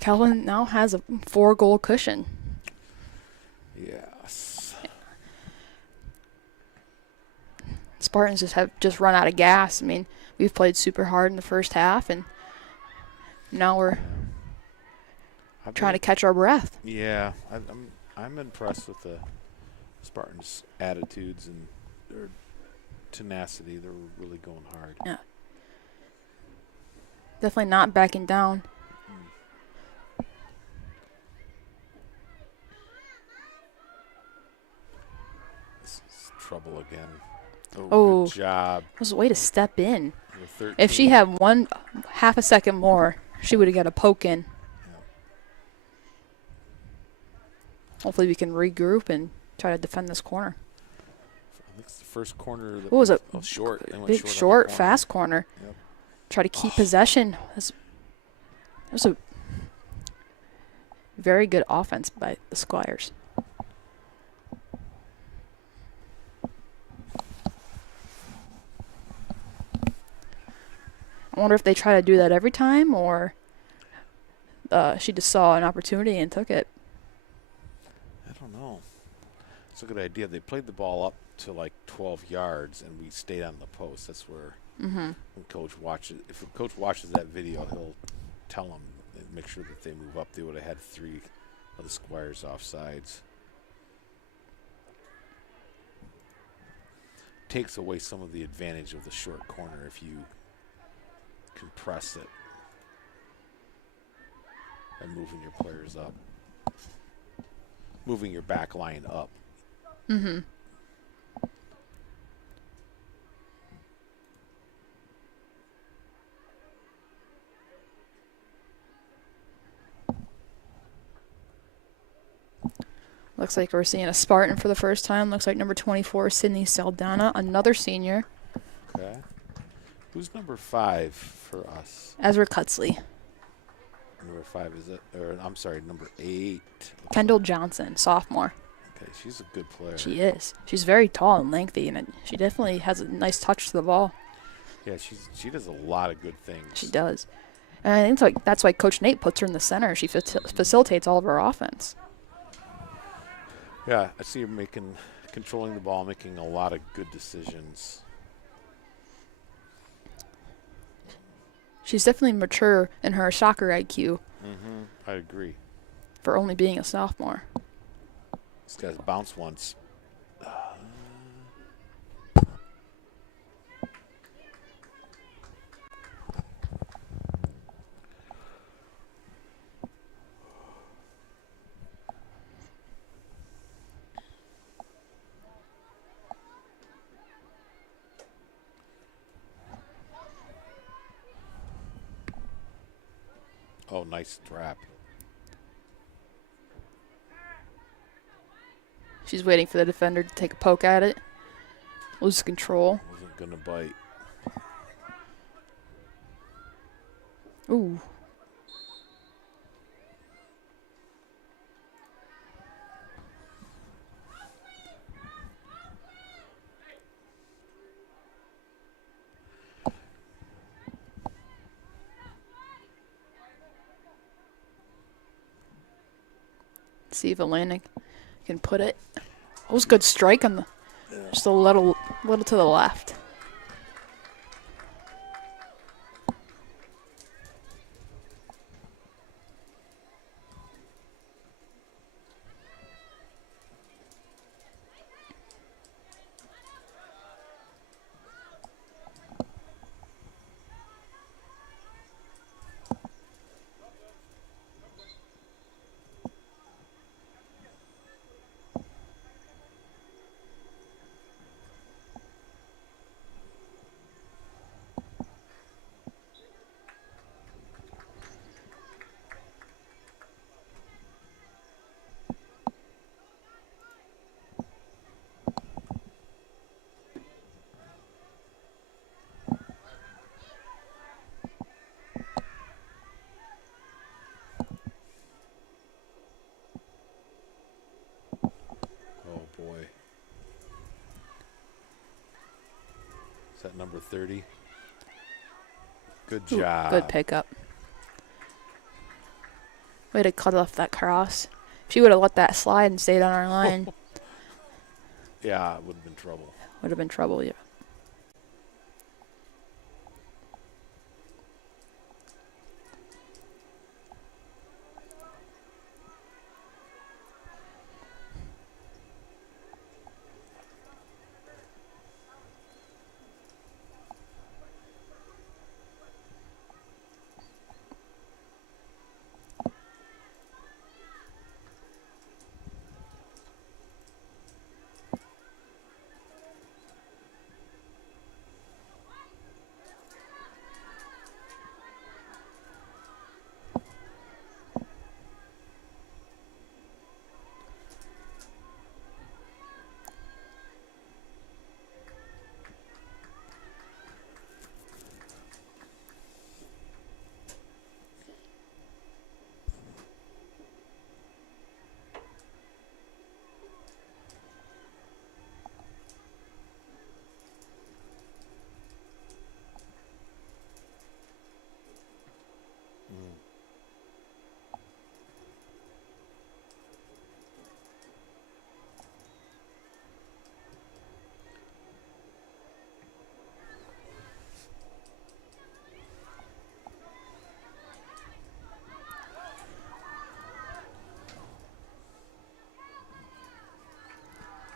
Calvin now has a 4-goal cushion. Yes. Spartans have run out of gas. I mean, we've played super hard in the first half, and now we're trying to catch our breath. Yeah, I'm impressed with the Spartans' attitudes and their tenacity. They're really going hard. Yeah. Definitely not backing down. This is trouble again. Oh. Good job. That was a way to step in. Number 13. If she had half a second more, she would have got a poke in. Yeah. Hopefully we can regroup and try to defend this corner. I think it's the first corner. That What was it? Short. They went Big, on the short, corner. fast corner. Yep. Try to keep possession. That was a very good offense by the Squires. I wonder if they try to do that every time, or she just saw an opportunity and took it. I don't know. It's a good idea. They played the ball up to like 12 yards, and we stayed on the post. That's where when coach watches. If a coach watches that video, he'll tell them and make sure that they move up. They would have had 3 of the Squires offsides. Takes away some of the advantage of the short corner if you compress it and moving your players up, moving your back line up. Mm-hmm. Looks like we're seeing a Spartan for the first time. Looks like number 24, Sydney Saldana, another senior. Okay. Who's number 5 for us? Ezra Cutsley. Number 5 is it? Or I'm sorry, number 8. Kendall Johnson, sophomore. Okay, she's a good player. She is. She's very tall and lengthy, and she definitely has a nice touch to the ball. Yeah, she does a lot of good things. She does. And I think that's why Coach Nate puts her in the center. She facilitates all of her offense. Yeah, I see her controlling the ball, making a lot of good decisions. She's definitely mature in her soccer IQ I agree. for only being a sophomore. This guy's bounced once. Oh, nice trap. She's waiting for the defender to take a poke at it. Lose control. Wasn't going to bite. Ooh. See if Atlantic can put it. That was a good strike on the, just a little to the left. at number 30. Good Ooh, job. good pickup. Way to cut off that cross. If she would have let that slide and stayed on our line, Yeah, it would have been trouble. would have been trouble. Yeah.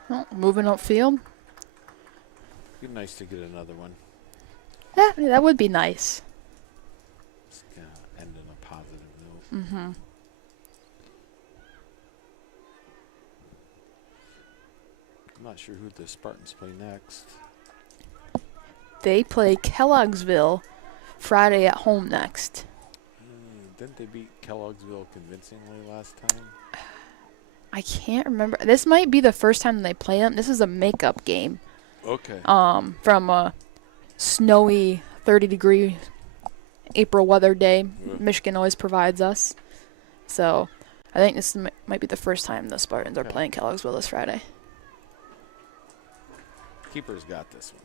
Well, moving upfield. Be nice to get another one. Yeah, that would be nice. It's gonna end on a positive note. Mm-hmm. I'm not sure who the Spartans play next. They play Kellogg'sville Friday at home next. Didn't they beat Kellogg'sville convincingly last time? I can't remember. This might be the first time they play them. This is a makeup game. Okay. From a snowy 30-degree April weather day Michigan always provides us. So I think this might be the first time the Spartans are playing Kellogg'sville this Friday. Keeper's got this one.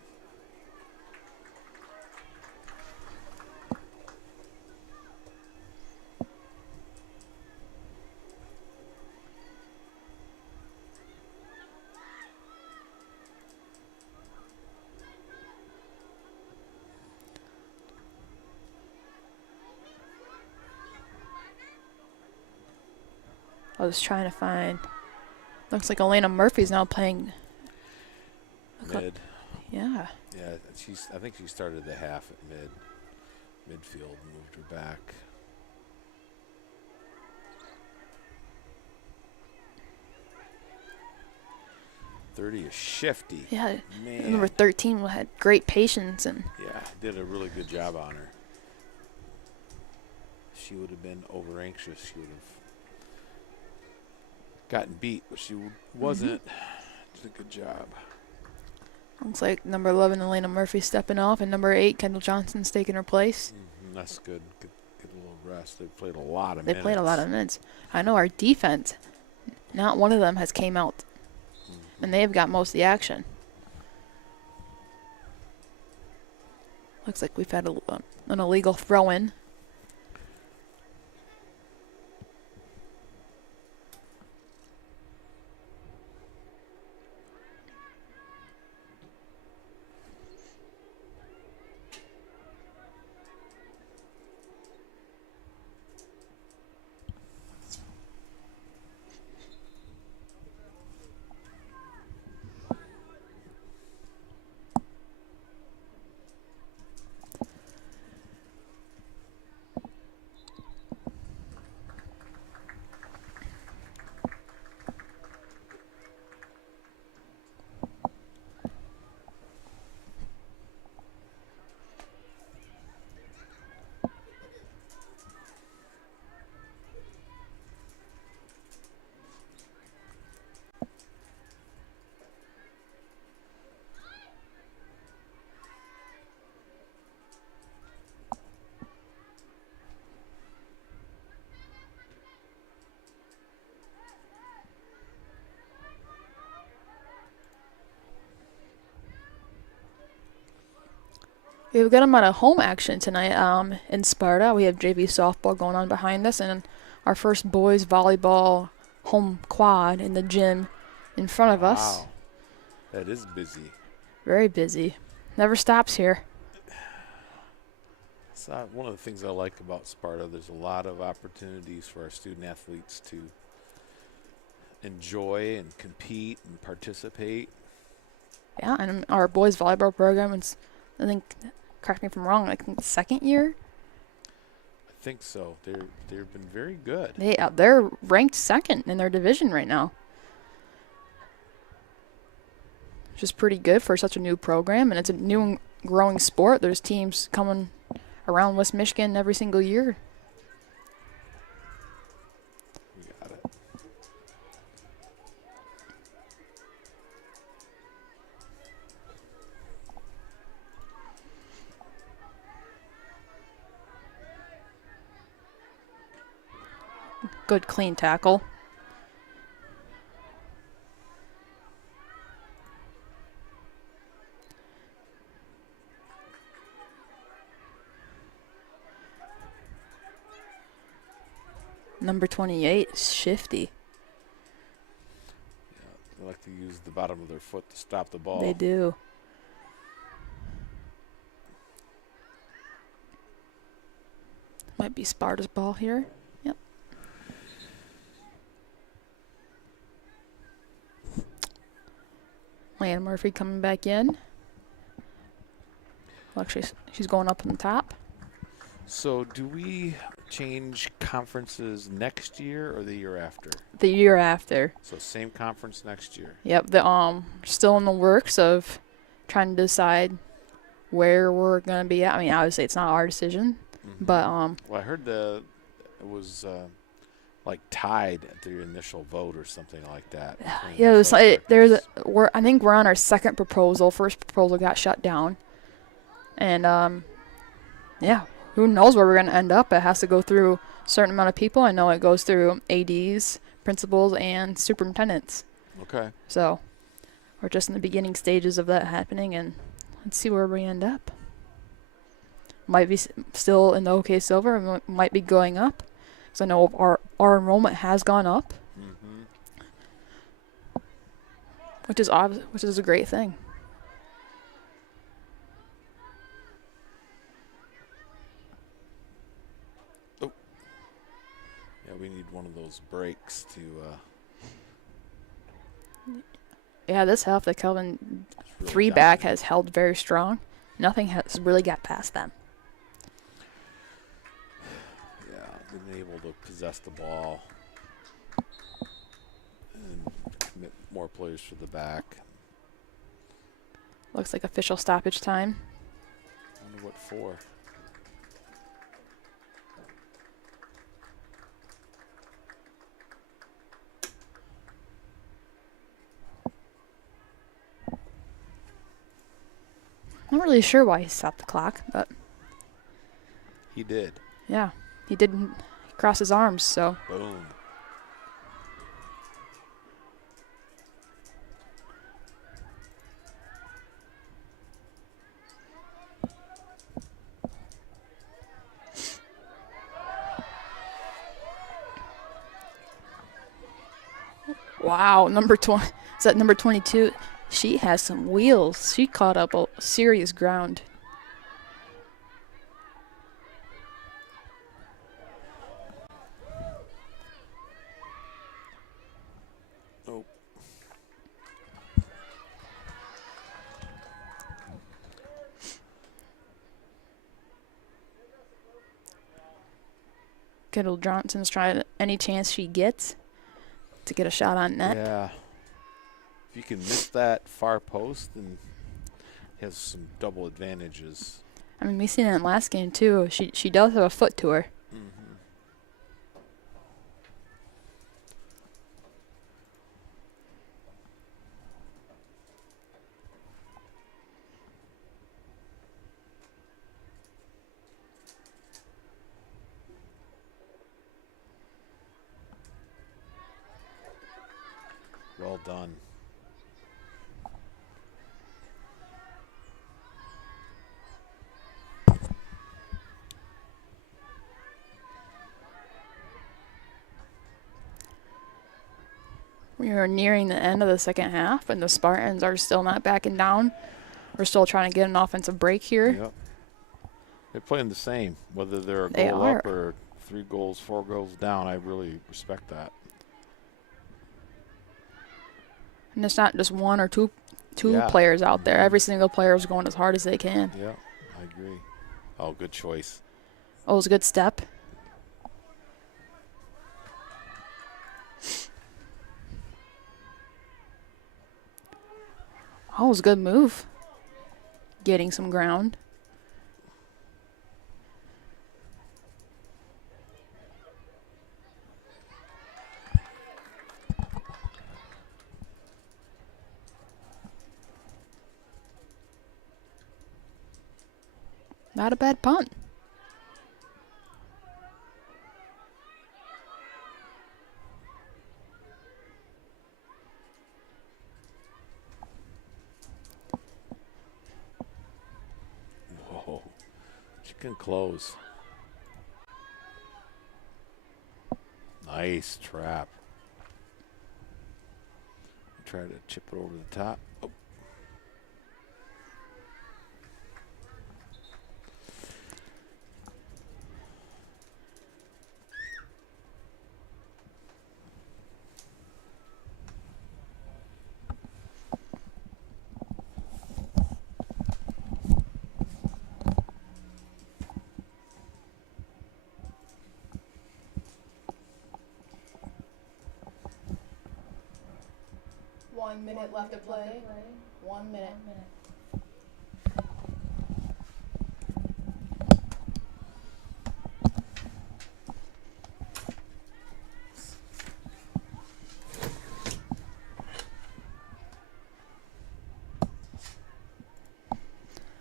I was trying to find. Looks like Elena Murphy's now playing. Mid. Yeah. Yeah, I think she started the half at midfield, and moved her back. .30 is shifty. Yeah. Man. Number 13 had great patience and. Yeah, did a really good job on her. She would have been over anxious. She would have gotten beat, but she wasn't. Did a good job. Looks like number 11 Elena Murphy stepping off, and number 8 Kendall Johnson's taking her place. That's good. Get a little rest. They played a lot of They minutes. played a lot of minutes. I know our defense. Not one of them has came out, and they've got most of the action. Looks like we've had an illegal throw-in. We've got them on a home action tonight in Sparta. We have JV softball going on behind us, and our first boys volleyball home quad in the gym in front of us. Wow, that is busy. Very busy. Never stops here. So one of the things I like about Sparta, there's a lot of opportunities for our student athletes to enjoy and compete and participate. Yeah, and our boys volleyball program is, I think, correct me if I'm wrong, like the second year. I think so. They've been very good. They're ranked second in their division right now, which is pretty good for such a new program, and it's a new and growing sport. There's teams coming around West Michigan every single year. We got it. Good clean tackle. Number 28, Shifty. Yeah, they like to use the bottom of their foot to stop the ball. They do. Might be Sparta's ball here. Yep. Leanne Murphy coming back in. Well, actually, she's going up on the top. So do we change conferences next year or the year after? The year after. So same conference next year. Yep. Still in the works of trying to decide where we're gonna be at. I mean, obviously it's not our decision, Mm-hmm. but Well, I heard it was like tied at the initial vote or something like that. between yeah, the I think we're on our second proposal. First proposal got shut down, and yeah, who knows where we're gonna end up? It has to go through a certain amount of people. I know it goes through ADs, principals, and superintendents. Okay. So we're just in the beginning stages of that happening, and let's see where we end up. Might be still in the OK Silver, might be going up. So I know our enrollment has gone up, Mm-hmm. which is a great thing. Yeah, we need one of those breaks to. Yeah, this half the Kelvin Really three back dominate. has held very strong. Nothing has really got past them. Yeah, been able to possess the ball and commit more players for the back. Looks like official stoppage time. I wonder what for. Not really sure why he stopped the clock, but He did. yeah, he didn't cross his arms, so Boom. wow, number 20. Is that number 22? She has some wheels. She caught up a serious ground. Oh. Kendall Johnson's trying any chance she gets to get a shot on net. Yeah. If you can miss that far post, then he has some double advantages. I mean, we seen it in last game too. She does have a foot to her. Mm-hmm. Well done. We're nearing the end of the second half, and the Spartans are still not backing down. We're still trying to get an offensive break here. Yep. They're playing the same, whether they're a They goal are. up or 3 goals, 4 goals down. I really respect that. And it's not just one or two Yeah. players out there. Every single player is going as hard as they can. Yeah, I agree. Oh, good choice. Oh, it was a good step. Oh, it was a good move. Getting some ground. Not a bad punt. Whoa. She can close. Nice trap. Try to chip it over the top. Oh. One minute left to play. 1 minute.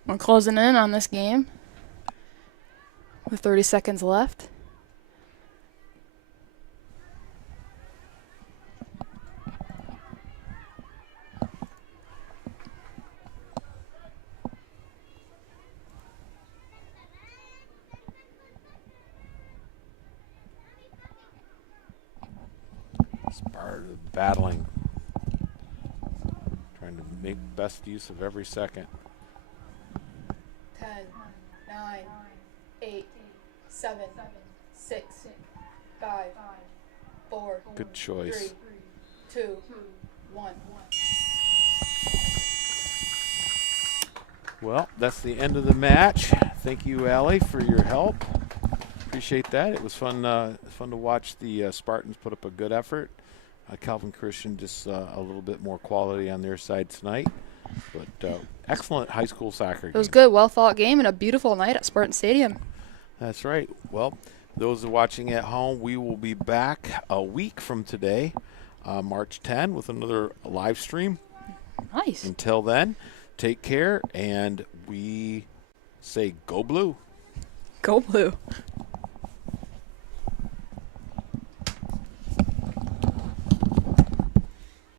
We're closing in on this game with 30 seconds left. Sparta battling. Trying to make best use of every second. 10, 9, 8, 7, 6, 5, 4, Good choice. 2, 1. Well, that's the end of the match. Thank you, Allie, for your help. Appreciate that. It was fun to watch the Spartans put up a good effort. Calvin Christian just a little bit more quality on their side tonight. But excellent high school soccer game. It was good, well-thought game, and a beautiful night at Spartan Stadium. That's right. Well, those watching at home, we will be back a week from today, March 10, with another live stream. Nice. Until then, take care, and we say go blue. Go Blue.